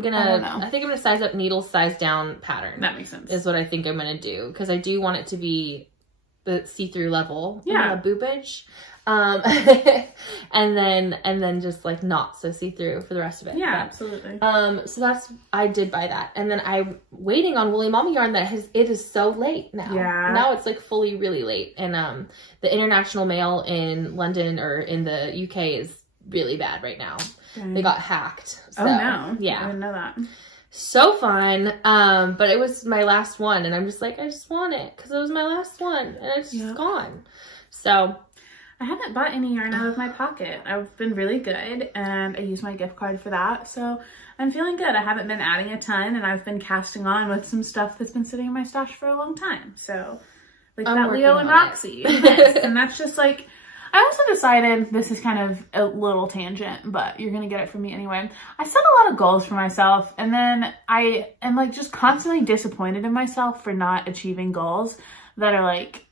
think I'm gonna size up needle, size down pattern. That makes sense. Is what I think I'm gonna do because I do want it to be the see-through level. Yeah. The boobage. and then just like not so see-through for the rest of it. Yeah, absolutely. So I did buy that. And then I'm waiting on Woolly Mama yarn it is so late now. Yeah. Now it's like fully really late. And the international mail in London or in the UK is really bad right now. Okay. They got hacked. So, oh no. Yeah. I didn't know that. So fun. But it was my last one and I'm just like, I just want it because it was my last one and it's just gone. So I haven't bought any yarn out of my pocket. I've been really good and I used my gift card for that. So I'm feeling good. I haven't been adding a ton and I've been casting on with some stuff that's been sitting in my stash for a long time. So like that Leo and Roxie. And that's just like, I also decided, this is kind of a little tangent, but you're going to get it from me anyway. I set a lot of goals for myself and then I am like just constantly disappointed in myself for not achieving goals that are like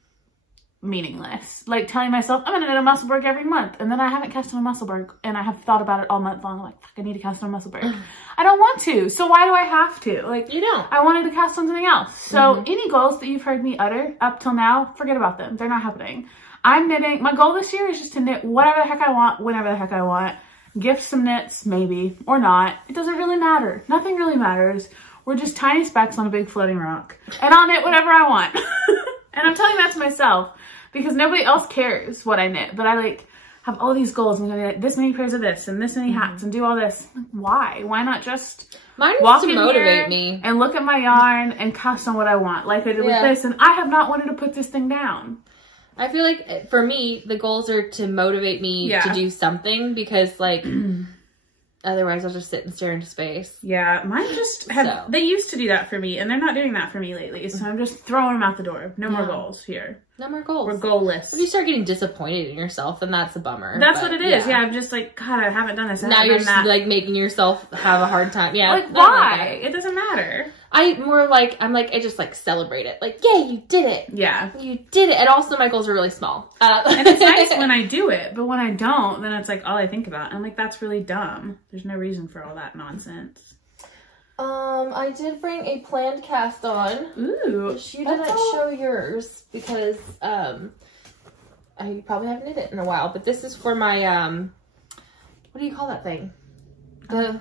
meaningless. Like telling myself, I'm gonna knit a musselburg every month, and then I haven't cast on a musselburg, and I have thought about it all month long. I'm like, fuck, I need to cast on a musselburg. I don't want to, so why do I have to? Like, you don't. I wanted to cast on something else. So any goals that you've heard me utter up till now, forget about them. They're not happening. I'm knitting. My goal this year is just to knit whatever the heck I want, whenever the heck I want. Gift some knits, maybe, or not. It doesn't really matter. Nothing really matters. We're just tiny specks on a big floating rock, and I'll knit whatever I want. And I'm telling that to myself, because nobody else cares what I knit, but I like have all these goals. I'm gonna get this many pairs of this and this many hats and do all this. Why? Why not just walk in to motivate me and look at my yarn and cast on what I want, like I did with this, and I have not wanted to put this thing down. I feel like for me, the goals are to motivate me to do something, because like otherwise I'll just sit and stare into space. Yeah, mine just have, they used to do that for me, and they're not doing that for me lately. So I'm just throwing them out the door. No more goals here. No more goals. We're goalless. If you start getting disappointed in yourself, then that's a bummer. That's what it is. Yeah, I'm just like, God, I haven't done this. Now you're just like making yourself have a hard time. Yeah. Like, why? It doesn't matter. I'm like, I just like celebrate it. Like, yay, you did it. Yeah. You did it. And also my goals are really small. And it's nice when I do it, but when I don't, then it's like all I think about. I'm like, that's really dumb. There's no reason for all that nonsense. I did bring a planned cast on. Ooh. You didn't show yours because, I probably haven't knit it in a while, but this is for my, what do you call that thing? What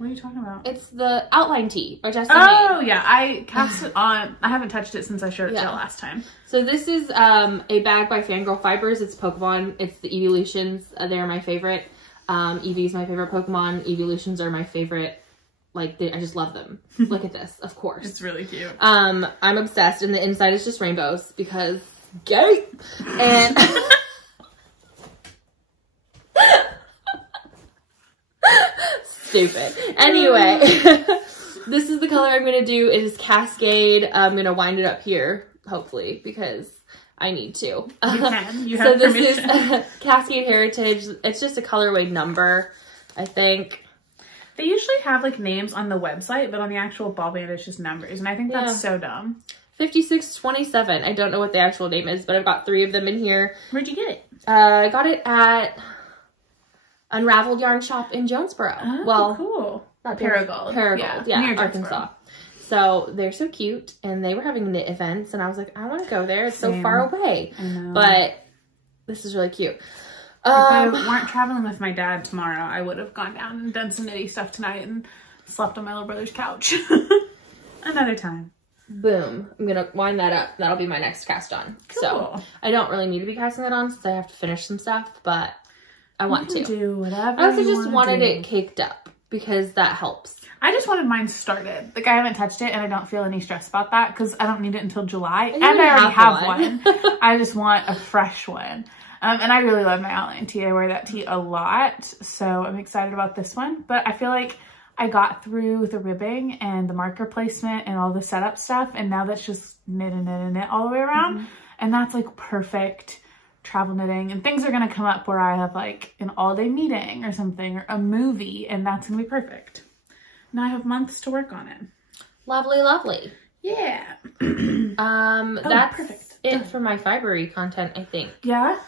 are you talking about? It's the outline tee by Just Oh, yeah. I cast it on. I haven't touched it since I showed it to you last time. So this is a bag by Fangirl Fibers. It's Pokemon. It's the Evolutions. They're my favorite. Eevee's my favorite Pokemon. Evolutions are my favorite. Like, I just love them. Look at this, of course. It's really cute. I'm obsessed. And the inside is just rainbows because gay. And... Stupid. Anyway, this is the color I'm going to do. It is Cascade. I'm going to wind it up here, hopefully, because I need to. You can. You have this permission. Is Cascade Heritage. It's just a colorway number, I think. They usually have like names on the website, but on the actual ball band it's just numbers, and I think that's so dumb. 5627. I don't know what the actual name is, but I've got 3 of them in here. Where'd you get it? I got it at Unraveled Yarn Shop in Jonesboro. Oh, well, cool. Not Paragold. Paragold, yeah, Arkansas. So they're so cute, and they were having knit events, and I was like, I want to go there. It's so far away. I know. But this is really cute. If I weren't traveling with my dad tomorrow, I would have gone down and done some nitty stuff tonight and slept on my little brother's couch. Another time. Boom. I'm going to wind that up. That'll be my next cast on. Cool. So I don't really need to be casting that on since I have to finish some stuff, but I want to. Do whatever I also just wanted it caked up because that helps. I just wanted mine started. Like, I haven't touched it and I don't feel any stress about that because I don't need it until July. And I already have one. I just want a fresh one. And I really love my outline tee. I wear that tee a lot. So I'm excited about this one. But I feel like I got through the ribbing and the marker placement and all the setup stuff. And now that's just knit and knit and knit all the way around. And that's like perfect travel knitting. And things are going to come up where I have like an all-day meeting or something or a movie. And that's going to be perfect. Now I have months to work on it. Lovely, lovely. Yeah. That's perfect. it for my fibery content, I think. Yeah?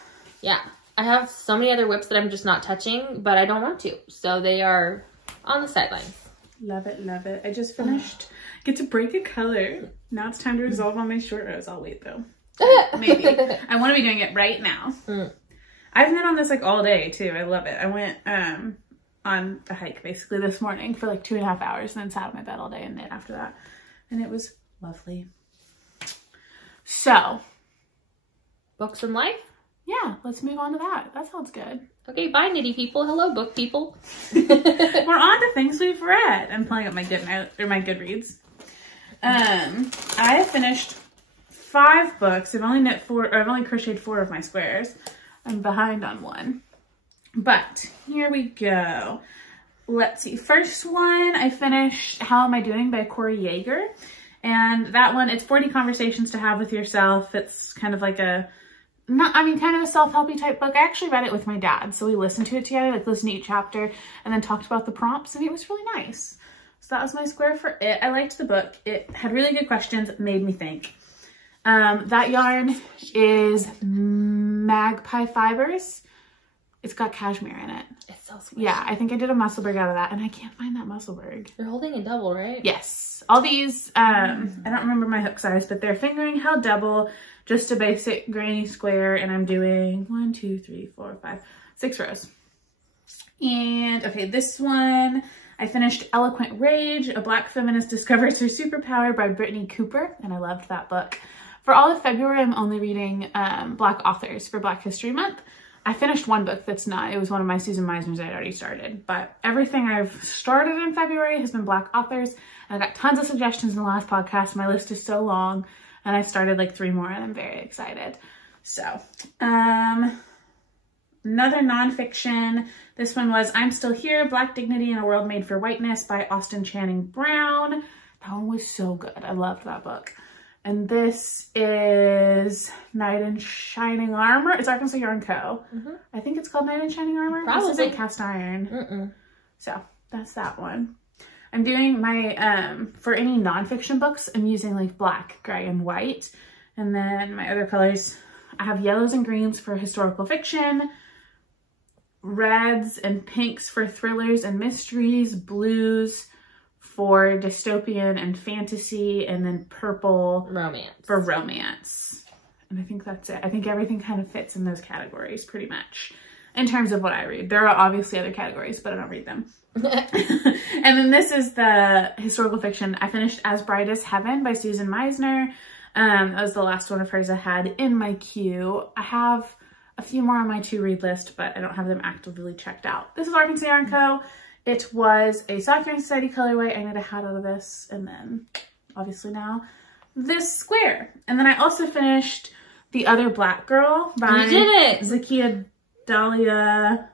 Yeah. I have so many other whips that I'm just not touching, but I don't want to. So they are on the sidelines. Love it, love it. I just finished. Get to break a color. Now it's time to resolve on my short rows. I'll wait though. Maybe. I want to be doing it right now. I've knit on this like all day too. I love it. I went on a hike basically this morning for like 2.5 hours and then sat on my bed all day and knit after that. And it was lovely. So. Books and life? Yeah, let's move on to that. That sounds good. Okay, bye knitty people. Hello book people. We're on to things we've read. I'm pulling up my Goodreads. I have finished 5 books. I've only knit 4, or I've only crocheted 4 of my squares. I'm behind on 1. But here we go. Let's see. First one, I finished How Am I Doing by Corey Yeager. And that one, it's 40 conversations to have with yourself. It's kind of like a kind of a self-helpy type book. I actually read it with my dad. So we listened to it together, like listened to each chapter and then talked about the prompts, and it was really nice. So that was my square for it. I liked the book. It had really good questions. It made me think. That yarn is Magpie Fibers. It's got cashmere in it. It's so sweet. Yeah, I think I did a Musselburgh out of that, and I can't find that Musselburgh. You're holding a double, right? Yes. All these, I don't remember my hook size, but they're fingering held double, just a basic granny square, and I'm doing 1, 2, 3, 4, 5, 6 rows. And okay, this one, I finished Eloquent Rage, A Black Feminist Discovers Her Superpower by Brittany Cooper, and I loved that book. For all of February, I'm only reading Black authors for Black History Month. I finished one book that's not, it was one of my Susan Meisner's I'd already started, but everything I've started in February has been Black authors, and I got tons of suggestions in the last podcast. My list is so long, and I started like 3 more, and I'm very excited. So, another nonfiction. This one was I'm Still Here, Black Dignity in a World Made for Whiteness by Austin Channing Brown. That one was so good. I loved that book. And this is Knight in Shining Armor. It's Arkansas Yarn Co. I think it's called Knight in Shining Armor. Probably. This isn't Cast Iron. So that's that one. I'm doing my, for any nonfiction books, I'm using like black, gray, and white. And then my other colors, I have yellows and greens for historical fiction, reds and pinks for thrillers and mysteries, blues for dystopian and fantasy, and then purple romance for romance. And I think that's it. I think everything kind of fits in those categories pretty much in terms of what I read. There are obviously other categories, but I don't read them. And then this is the historical fiction. I finished As Bright as Heaven by Susan Meisner. That was the last one of hers I had in my queue. I have a few more on my to-read list, but I don't have them actively checked out. This is Arkansas Yarn Co. It was a Sock Yarn Society colorway. I made a hat out of this, and then obviously now this square. And then I also finished The Other Black Girl by Zakiya Dahlia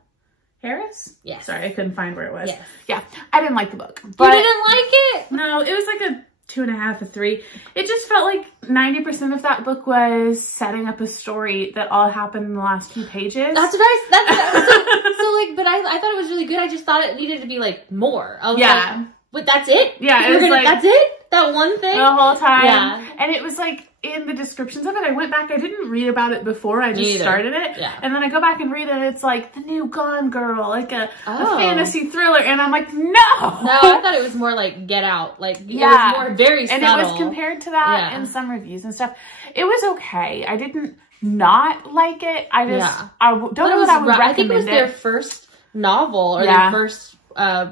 Harris? Yes. Sorry, I couldn't find where it was. Yes. Yeah, I didn't like the book. But you didn't like it? No, it was like a 2.5, a 3. It just felt like 90% of that book was setting up a story that all happened in the last few pages. That's what so like, but I thought it was really good. I just thought it needed to be like more. I was like, but that's it? Yeah, it was like, that's it? That one thing? The whole time. Yeah. And it was like, in the descriptions of it, I went back, I didn't read about it before, I just started it. Yeah. And then I go back and read it, it's like the new Gone Girl, like a fantasy thriller, and I'm like, no! No, I thought it was more like Get Out. Like, it was more very subtle. And it was compared to that in some reviews and stuff. It was okay. I didn't not like it. I just, I don't know what I would recommend. I think it was their first novel, or their first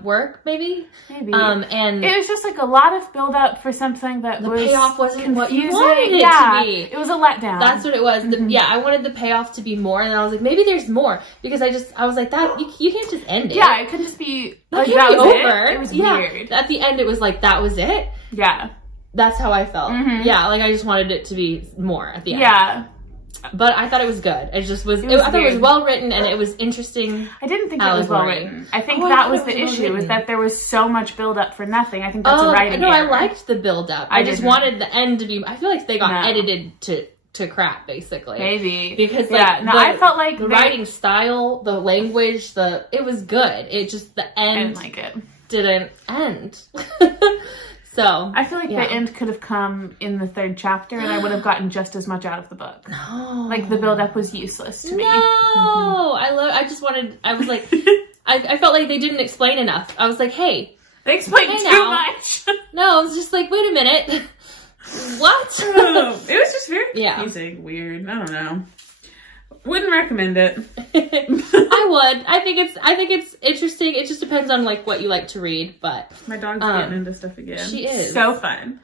work, maybe. And it was just like a lot of build up for something that the was payoff wasn't confusing. what you wanted it to be. It was a letdown. That's what it was. I wanted the payoff to be more, and I was like, maybe there's more, because I was like, that you can't just end it. Yeah, it couldn't just be like that was over. It was weird. At the end, it was like that was it. Yeah, that's how I felt. Yeah, like I just wanted it to be more at the end. Yeah. But I thought it was good. It just was, I thought it was well written, and it was interesting. I didn't think it was well written. I think that was the issue, was that there was so much build up for nothing. I think that's a writing error. I liked the build up. I just wanted the end to be, I feel like they got edited to crap, basically. Maybe. Because I felt like the writing style, the language, it was good. It just, the end I didn't like it. Didn't end. So I feel like the end could have come in the 3rd chapter, and I would have gotten just as much out of the book. No. Like the build up was useless to me. No. I was like, I felt like they didn't explain enough. I was like, hey. They explained too much. No, I was just like, wait a minute. What? It was just very confusing, weird. I don't know. Wouldn't recommend it. I would. I think it's interesting. It just depends on like what you like to read, but my dog's getting into stuff again. She is. So fun.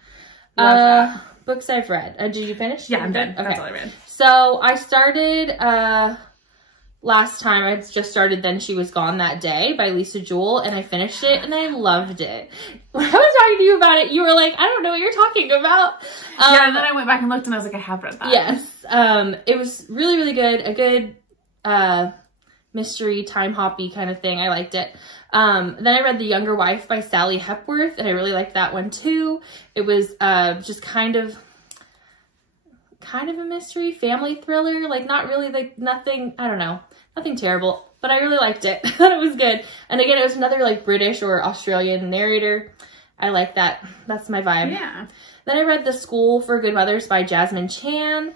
Books I've read. Did you finish? Yeah, I'm done. Okay. That's all I read. So I started last time. I just started Then She Was Gone That Day by Lisa Jewell, and I finished it, and I loved it. When I was talking to you about it, you were like, I don't know what you're talking about. And then I went back and looked, and I was like, I have read that. Yes. It was really, really good. A good mystery, time hoppy kind of thing. I liked it. Then I read The Younger Wife by Sally Hepworth, and I really liked that one too. It was just kind of a mystery, family thriller, like not really like nothing, I don't know, nothing terrible, but I really liked it. I thought it was good. And again, it was another like British or Australian narrator. I like that. That's my vibe. Yeah. Then I read The School for Good Mothers by Jasmine Chan.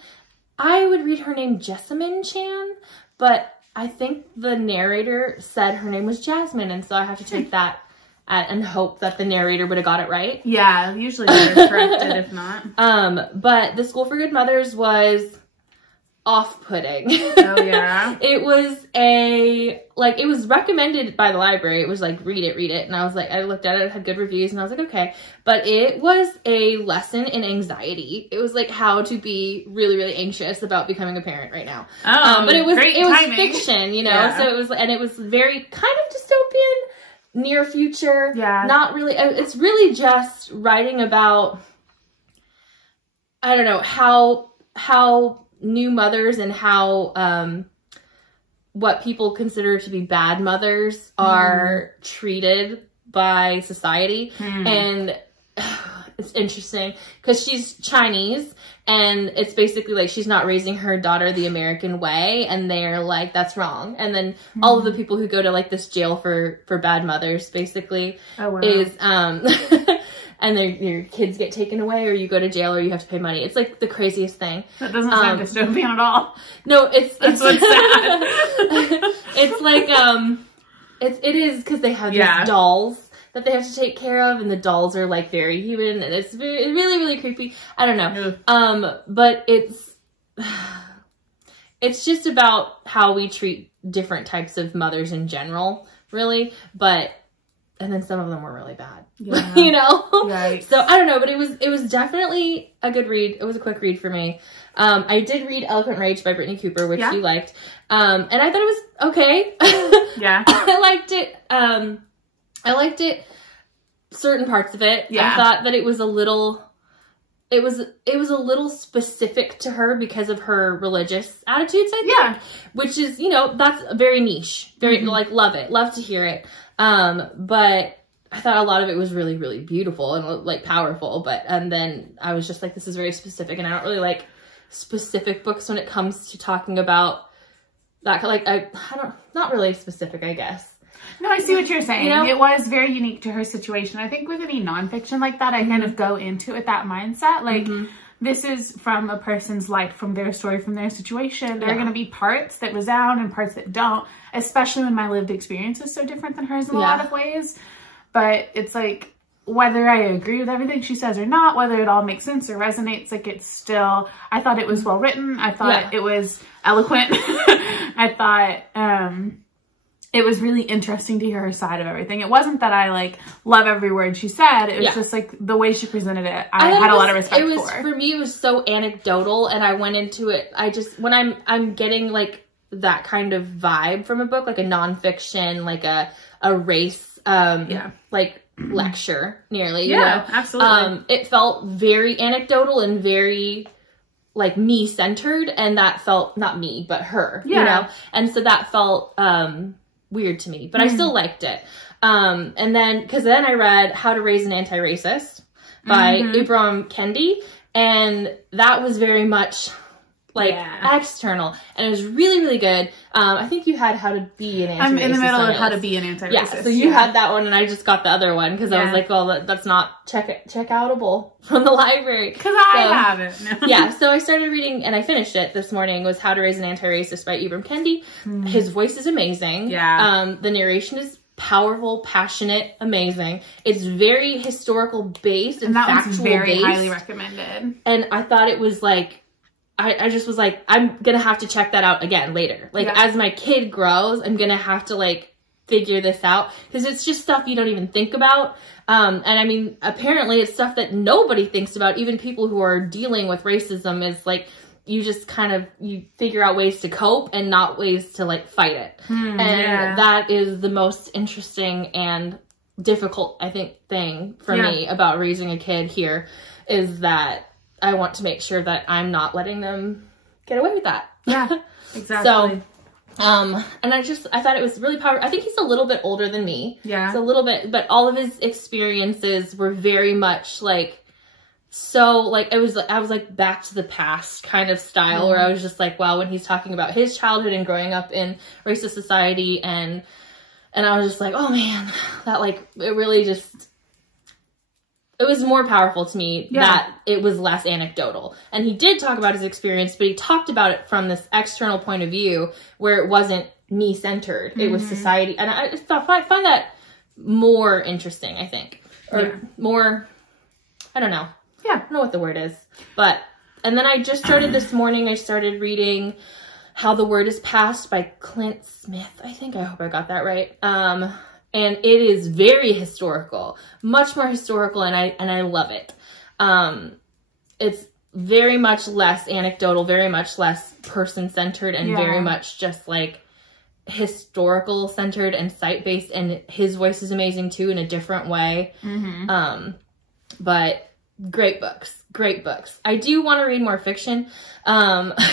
I would read her name Jessamine Chan, but I think the narrator said her name was Jasmine, and so I have to take that and hope that the narrator would have got it right. Yeah, usually they're corrected if not. But The School for Good Mothers was off-putting. Oh, yeah? It was it was recommended by the library. It was like, read it. And I was like, I looked at it, it had good reviews, and I was like, okay. But it was a lesson in anxiety. It was like how to be really, really anxious about becoming a parent right now. Oh, but it was timing. fiction, you know? Yeah. So it was very kind of dystopian, near future. Yeah. Not really, it's really just writing about, I don't know, how new mothers and how what people consider to be bad mothers are treated by society. And it's interesting because she's Chinese, and it's basically like she's not raising her daughter the American way, and they're like, that's wrong. And then all of the people who go to like this jail for bad mothers basically is and your kids get taken away, or you go to jail, or you have to pay money. It's like the craziest thing. That doesn't sound dystopian at all. No, it's what's sad. It's like it is because they have these dolls that they have to take care of, and the dolls are like very human, and it's really, really creepy. I don't know. But it's just about how we treat different types of mothers in general, really. And then some of them were really bad, you know? Right. So I don't know, but it was definitely a good read. It was a quick read for me. I did read Eloquent Rage by Brittany Cooper, which you liked. And I thought it was okay. Yeah. I liked it, certain parts of it. Yeah. I thought that it was a little specific to her because of her religious attitudes, I think. Yeah. Which is, you know, that's very niche. Very, like, love it. Love to hear it. But I thought a lot of it was really, really beautiful and, like, powerful. And then I was just like, this is very specific, and I don't really like specific books when it comes to talking about that. Like, not really specific, I guess. No, I see what you're saying. You know? It was very unique to her situation. I think with any nonfiction like that, I kind of go into it with that mindset. Like, this is from a person's life, from their story, from their situation. There are going to be parts that resound and parts that don't, especially when my lived experience is so different than hers in a lot of ways. But it's like, whether I agree with everything she says or not, whether it all makes sense or resonates, like, it's still, I thought it was well written. I thought it was eloquent. I thought, it was really interesting to hear her side of everything. It wasn't that I, like, love every word she said. It was just, like, the way she presented it, I had a lot of respect for. For me, it was so anecdotal, and I went into it, when I'm getting, like, that kind of vibe from a book, like a nonfiction, like a race, like, lecture, nearly, you know? Absolutely. It felt very anecdotal and very, like, me-centered, and that felt, not me, but her, you know? And so that felt, weird to me, but I still liked it. And then, because then I read How to Raise an Anti-Racist by Ibram Kendi, and that was very much like external, and it was really, really good. I think you had How to Be an Anti-Racist. I'm in the middle of How to Be an Anti-Racist. Yeah, so you had that one, and I just got the other one because I was like, well, that's not check-outable from the library. Because I have it. No. Yeah, so I started reading, and I finished it this morning, was How to Raise an Anti-Racist by Ibram Kendi. His voice is amazing. Yeah. The narration is powerful, passionate, amazing. It's very historical based and that factual one's very based. highly recommended. And I thought it was like, I just was like, I'm gonna have to check that out again later. Like, as my kid grows, I'm gonna have to, like, figure this out, because it's just stuff you don't even think about. And I mean, apparently it's stuff that nobody thinks about. Even people who are dealing with racism, is like, you just kind of, you figure out ways to cope and not ways to, like, fight it. And that is the most interesting and difficult, I think, thing for me about raising a kid here, is that I want to make sure that I'm not letting them get away with that. Yeah, exactly. So, and I thought it was really powerful. I think he's a little bit older than me. Yeah. It's a little bit, but all of his experiences were very much like, so, like, I was like back to the past kind of style, where I was just like, wow, when he's talking about his childhood and growing up in racist society, and I was just like, oh man, that, like, it really just, it was more powerful to me that it was less anecdotal. And he did talk about his experience, but he talked about it from this external point of view where it wasn't me-centered. It was society. And I find that more interesting, I think. Or more, I don't know. Yeah. I don't know what the word is. But And then I just started this morning, I started reading How the Word is Passed by Clint Smith. I hope I got that right. And it is very historical, much more historical, and I love it. It's very much less anecdotal, very much less person-centered, and very much just like historical centered and site-based, and his voice is amazing too in a different way. But great books. I do want to read more fiction, but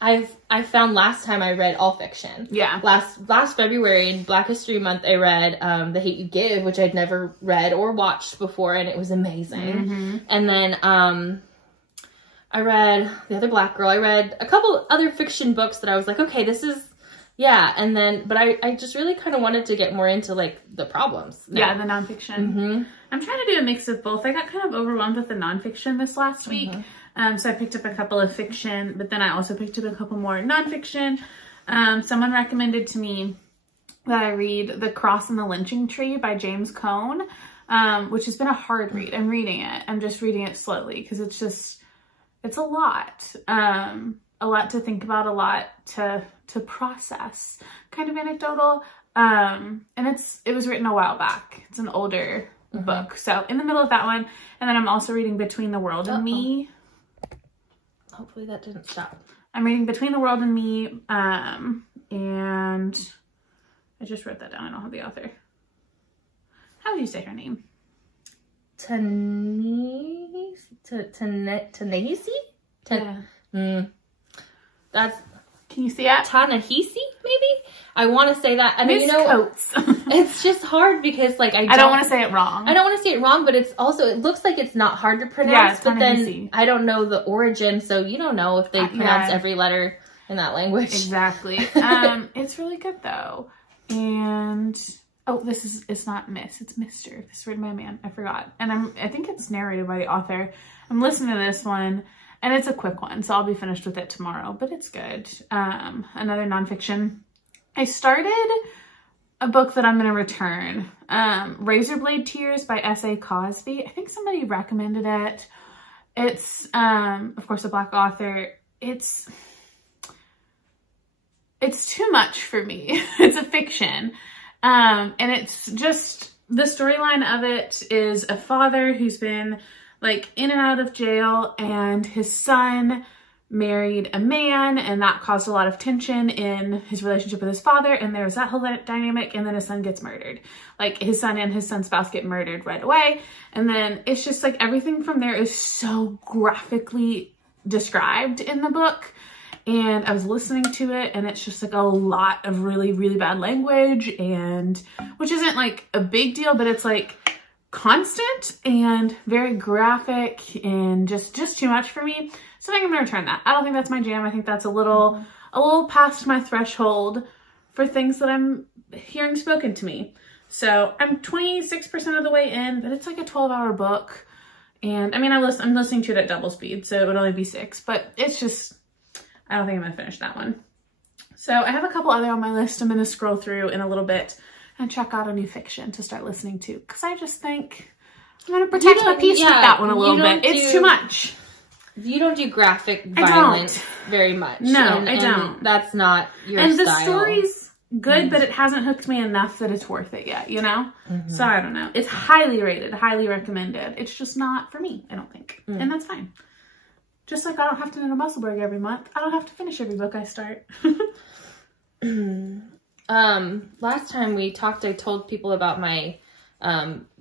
I found last time I read all fiction. Yeah. Last February in Black History Month, I read The Hate You Give, which I'd never read or watched before, and it was amazing. And then I read The Other Black Girl. I read a couple other fiction books that I was like, okay, this is, and then, but I just really kind of wanted to get more into like the problems now. Yeah, the nonfiction. I'm trying to do a mix of both. I got kind of overwhelmed with the nonfiction this last week. So I picked up a couple of fiction, but then I also picked up a couple more nonfiction. Someone recommended to me that I read The Cross and the Lynching Tree by James Cone, which has been a hard read. I'm reading it. I'm just reading it slowly because it's a lot. A lot to think about, a lot to process, kind of anecdotal. And it was written a while back. It's an older book. So in the middle of that one. And then I'm also reading Between the World and Me. Hopefully that didn't stop. I'm reading Between the World and Me. And I just wrote that down. I don't have the author. How would you say her name? Ta-Nehisi? That's, can you see it? Ta-Nehisi, maybe? I want to say that. And Miss Coates. It's just hard because like I don't want to say it wrong. I don't want to say it wrong, but it's also, it looks like it's not hard to pronounce, but then I don't know the origin, so you don't know if they pronounce every letter in that language. Exactly. It's really good though. And it's not Miss, it's Mr. This is written by a man. I forgot. And I think it's narrated by the author. I'm listening to this one. And it's a quick one, so I'll be finished with it tomorrow, but it's good. Another nonfiction. I started a book that I'm going to return. Razorblade Tears by S.A. Cosby. I think somebody recommended it. It's, of course, a Black author. It's too much for me. It's a fiction. And it's just, the storyline of it is a father who's been like in and out of jail, and his son married a man, and that caused a lot of tension in his relationship with his father, and there's that whole dynamic, and then his son gets murdered. Like his son and his son's spouse get murdered right away, and then it's just like everything from there is so graphically described in the book. And I was listening to it, and it's just like a lot of really, really bad language, and which isn't like a big deal, but it's like constant and very graphic and just too much for me. So I think I'm gonna return that. I don't think that's my jam. I think that's a little past my threshold for things that I'm hearing spoken to me. So I'm 26% of the way in, but it's like a 12-hour book. And I mean, I'm listening to it at double speed, so it would only be 6, but it's just, I don't think I'm gonna finish that one. So I have a couple other on my list I'm gonna scroll through in a little bit and check out a new fiction to start listening to, because I just think I'm going to protect my peace with that one a little bit. It's too much. You don't do graphic violence very much. No, I don't. That's not your style. And the story's good, but it hasn't hooked me enough that it's worth it yet, you know? So I don't know. It's highly rated, highly recommended. It's just not for me, I don't think. And that's fine. Just like I don't have to knit a Musselburgh every month, I don't have to finish every book I start. Last time we talked, I told people about my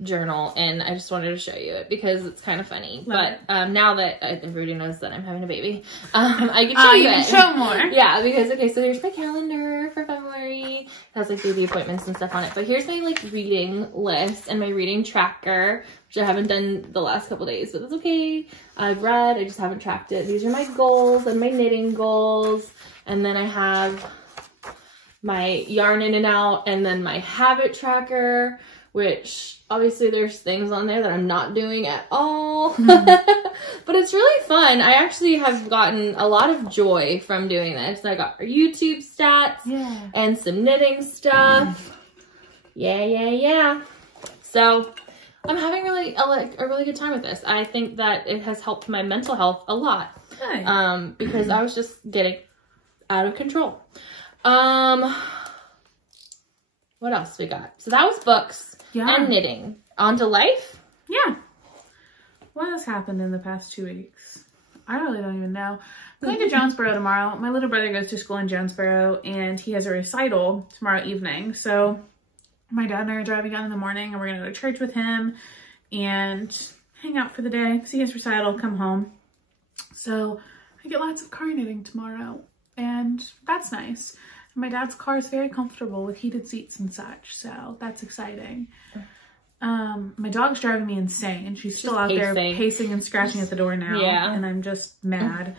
journal, and I just wanted to show you it because it's kind of funny. But now that everybody knows that I'm having a baby, I can show you it. Show more. Yeah, because okay, so here's my calendar for February. It has like baby appointments and stuff on it. But here's my like reading list and my reading tracker, which I haven't done the last couple days, but that's okay. I've read, I just haven't tracked it. These are my goals and my knitting goals, and then I have my yarn in and out, and then my habit tracker, which obviously there's things on there that I'm not doing at all, but it's really fun. I actually have gotten a lot of joy from doing this. I got our YouTube stats and some knitting stuff. Yeah. So I'm having a really good time with this. I think that it has helped my mental health a lot. Good. Because I was just getting out of control. What else we got? So that was books and knitting. On to life? Yeah. What has happened in the past 2 weeks? I really don't even know. I'm going to Jonesboro tomorrow. My little brother goes to school in Jonesboro, and he has a recital tomorrow evening. So my dad and I are driving down in the morning, and we're going to go to church with him and hang out for the day. See his recital, come home. So I get lots of car knitting tomorrow, and that's nice. My dad's car is very comfortable with heated seats and such, so that's exciting. My dog's driving me insane. She's still out there pacing and scratching at the door now, and I'm just mad.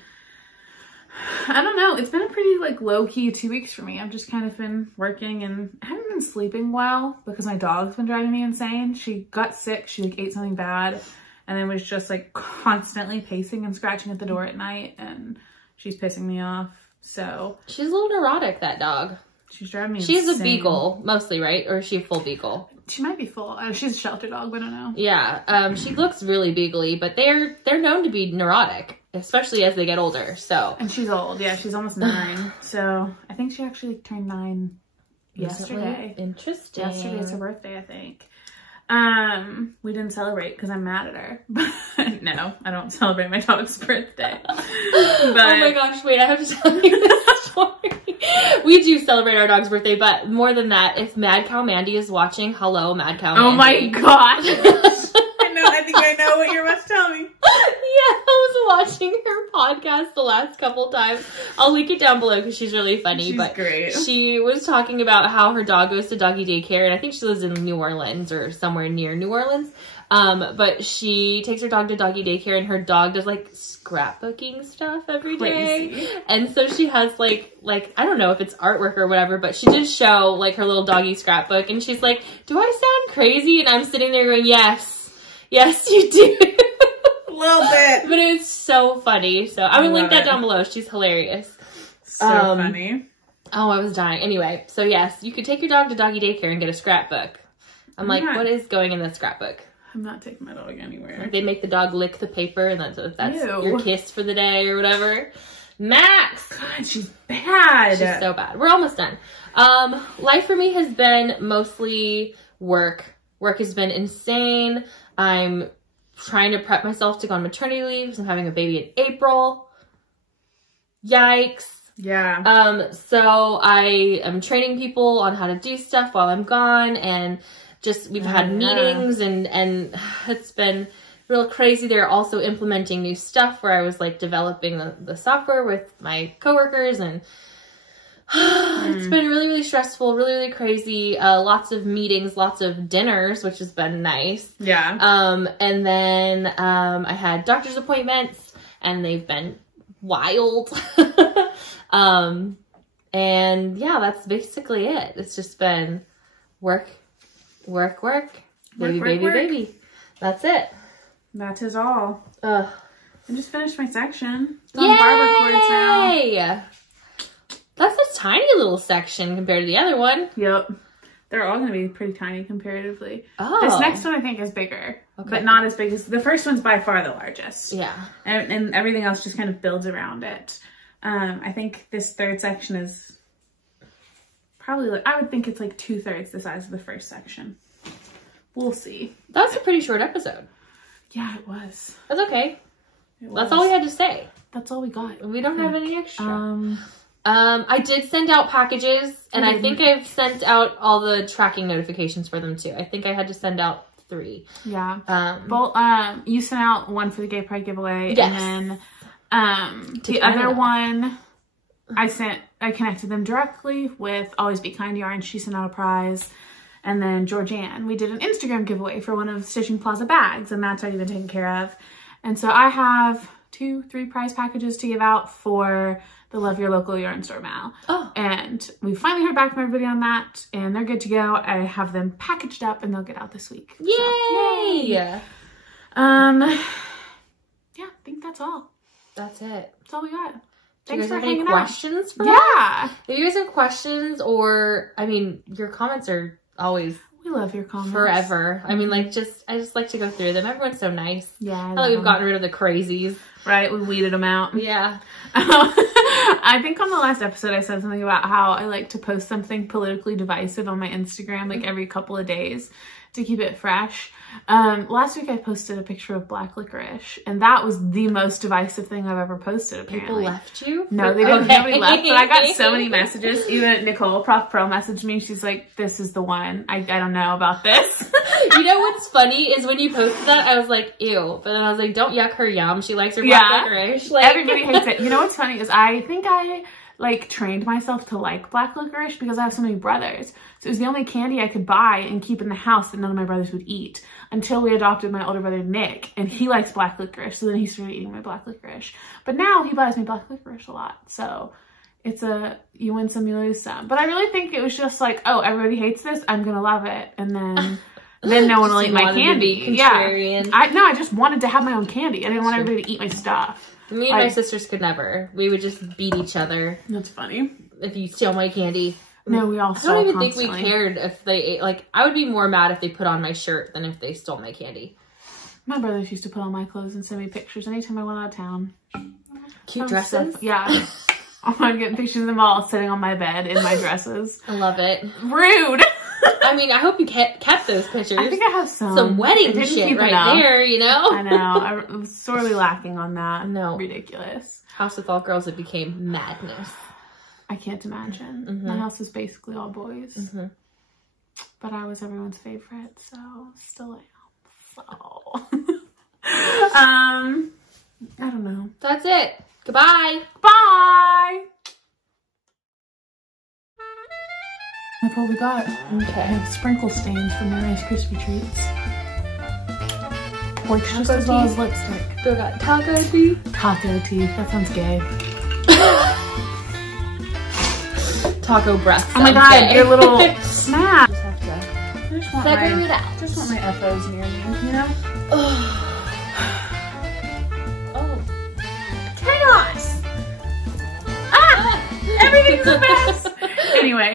I don't know. It's been a pretty low-key 2 weeks for me. I've just kind of been working and I haven't been sleeping well because my dog's been driving me insane. She got sick. She ate something bad and then was just constantly pacing and scratching at the door at night, and she's pissing me off. So she's a little neurotic, that dog. She's driving me insane. She's a beagle mostly, right? Or is she a full beagle? She might be full. She's a shelter dog, but I don't know. Yeah, she looks really beagle-y, but they're known to be neurotic, especially as they get older. So and she's old. Yeah, she's almost 9. So I think she actually turned 9 yesterday. Interesting. Yesterday's her birthday, I think. We didn't celebrate because I'm mad at her. But no, I don't celebrate my dog's birthday. But oh my gosh, wait, I have to tell you this story. We do celebrate our dog's birthday, but more than that, if Mad Cow Mandy is watching, hello, Mad Cow Mandy. Oh my gosh. I think I know what you're about to tell me. Yeah, I was watching her podcast the last couple times. I'll link it down below because she's really funny. She's great. She was talking about how her dog goes to doggy daycare, and I think she lives in New Orleans or somewhere near New Orleans. But she takes her dog to doggy daycare, and her dog does scrapbooking stuff every day. And so she has I don't know if it's artwork or whatever, but she did show her little doggy scrapbook, and she's like, "Do I sound crazy?" And I'm sitting there going, "Yes, you do." A little bit. But it's so funny. So I'm gonna link that down below. She's hilarious. So funny. Oh, I was dying. Anyway, so yes, you could take your dog to doggy daycare and get a scrapbook. I'm like, what is going in the scrapbook? I'm not taking my dog anywhere. They make the dog lick the paper, and that's your kiss for the day or whatever. Max! God, she's bad. She's so bad. We're almost done. Life for me has been mostly work. Work has been insane. I'm trying to prep myself to go on maternity leave because I'm having a baby in April. Yikes. Yeah. So I am training people on how to do stuff while I'm gone, and we've had meetings and it's been real crazy. They're also implementing new stuff where I was developing the software with my coworkers, and it's been really, really stressful, really, really crazy. Lots of meetings, lots of dinners, which has been nice. Yeah. And then I had doctor's appointments, and they've been wild. And yeah, that's basically it. It's just been work, baby. That's it. That is all. I just finished my section. It's on barber cords now. That's a tiny little section compared to the other one. Yep. They're all going to be pretty tiny comparatively. Oh. This next one I think is bigger, but not as big as the first one's by far the largest. Yeah. And everything else just kind of builds around it. I think this third section is probably, I would think it's 2/3 the size of the first section. We'll see. That was a pretty short episode. Yeah, it was. That's okay. That's all we had to say. That's all we got. We don't have any extra. I did send out packages, and I think I've sent out all the tracking notifications for them too. I think I had to send out 3. Yeah. You sent out one for the Gay Pride giveaway, yes. And then the other one, I connected them directly with Always Be Kind Yarn. She sent out a prize. And then Georgianne, we did an Instagram giveaway for one of Stitching Plaza bags, and that's already been taken care of. And so I have 2-3 prize packages to give out for the Love Your Local Yarn Store Mal. Oh. And we finally heard back from everybody on that, and they're good to go. I have them packaged up, and they'll get out this week. Yay! So, yay! Yeah, I think that's all. That's it. That's all we got. Thanks for hanging out. Questions for us? If you guys have questions, or, I mean, your comments are always We love your comments. Forever. I mean, like, I just like to go through them. Everyone's so nice. Yeah. I like we've gotten rid of the crazies. Right, we weeded them out. Yeah. I think on the last episode I said something about how I like to post something politically divisive on my Instagram like every couple of days to keep it fresh. Last week I posted a picture of black licorice, and that was the most divisive thing I've ever posted, apparently. People left you? No, they didn't. Okay. Nobody left, but I got so many messages. Even Nicole, Prof Purl, messaged me. She's like, this is the one. I don't know about this. You know what's funny is when you posted that, I was like, ew. But then I was like, don't yuck her yum. She likes her black licorice. Like, everybody hates it. You know what's funny is I think I like trained myself to like black licorice because I have so many brothers. So it was the only candy I could buy and keep in the house that none of my brothers would eat until we adopted my older brother Nick, and he likes black licorice. So then he started eating my black licorice. But now he buys me black licorice a lot. So it's you win some, you lose some. But I really think it was just like, oh, everybody hates this. I'm going to love it. And then no one will eat my candy. Yeah. I just wanted to have my own candy. I didn't want everybody to eat my stuff. Me and my sisters could never. We would just beat each other. That's funny. If you steal my candy. No, we all stole. I don't even think we cared if they ate. Like, I would be more mad if they put on my shirt than if they stole my candy. My brothers used to put on my clothes and send me pictures anytime I went out of town. Cute dresses? Yeah. I'm getting pictures of them all sitting on my bed in my dresses. I love it. Rude. I mean, I hope you kept those pictures. I think I have some wedding shit right there, you know? I know. I was sorely lacking on that. No. Ridiculous. House with all girls, it became madness. I can't imagine. Mm-hmm. My house is basically all boys. Mm-hmm. But I was everyone's favorite, so still am. So. I don't know. That's it. Goodbye. Bye. That's what we got. Okay. I have sprinkle stains from your Rice Krispie treats. Works just as well as lipstick. Still got taco teeth. Taco teeth. That sounds gay. Taco breath. Oh my god, gay. Your little snap. I just want my FOs near me, you know? Oh. Chaos! Everything's the best! Anyway.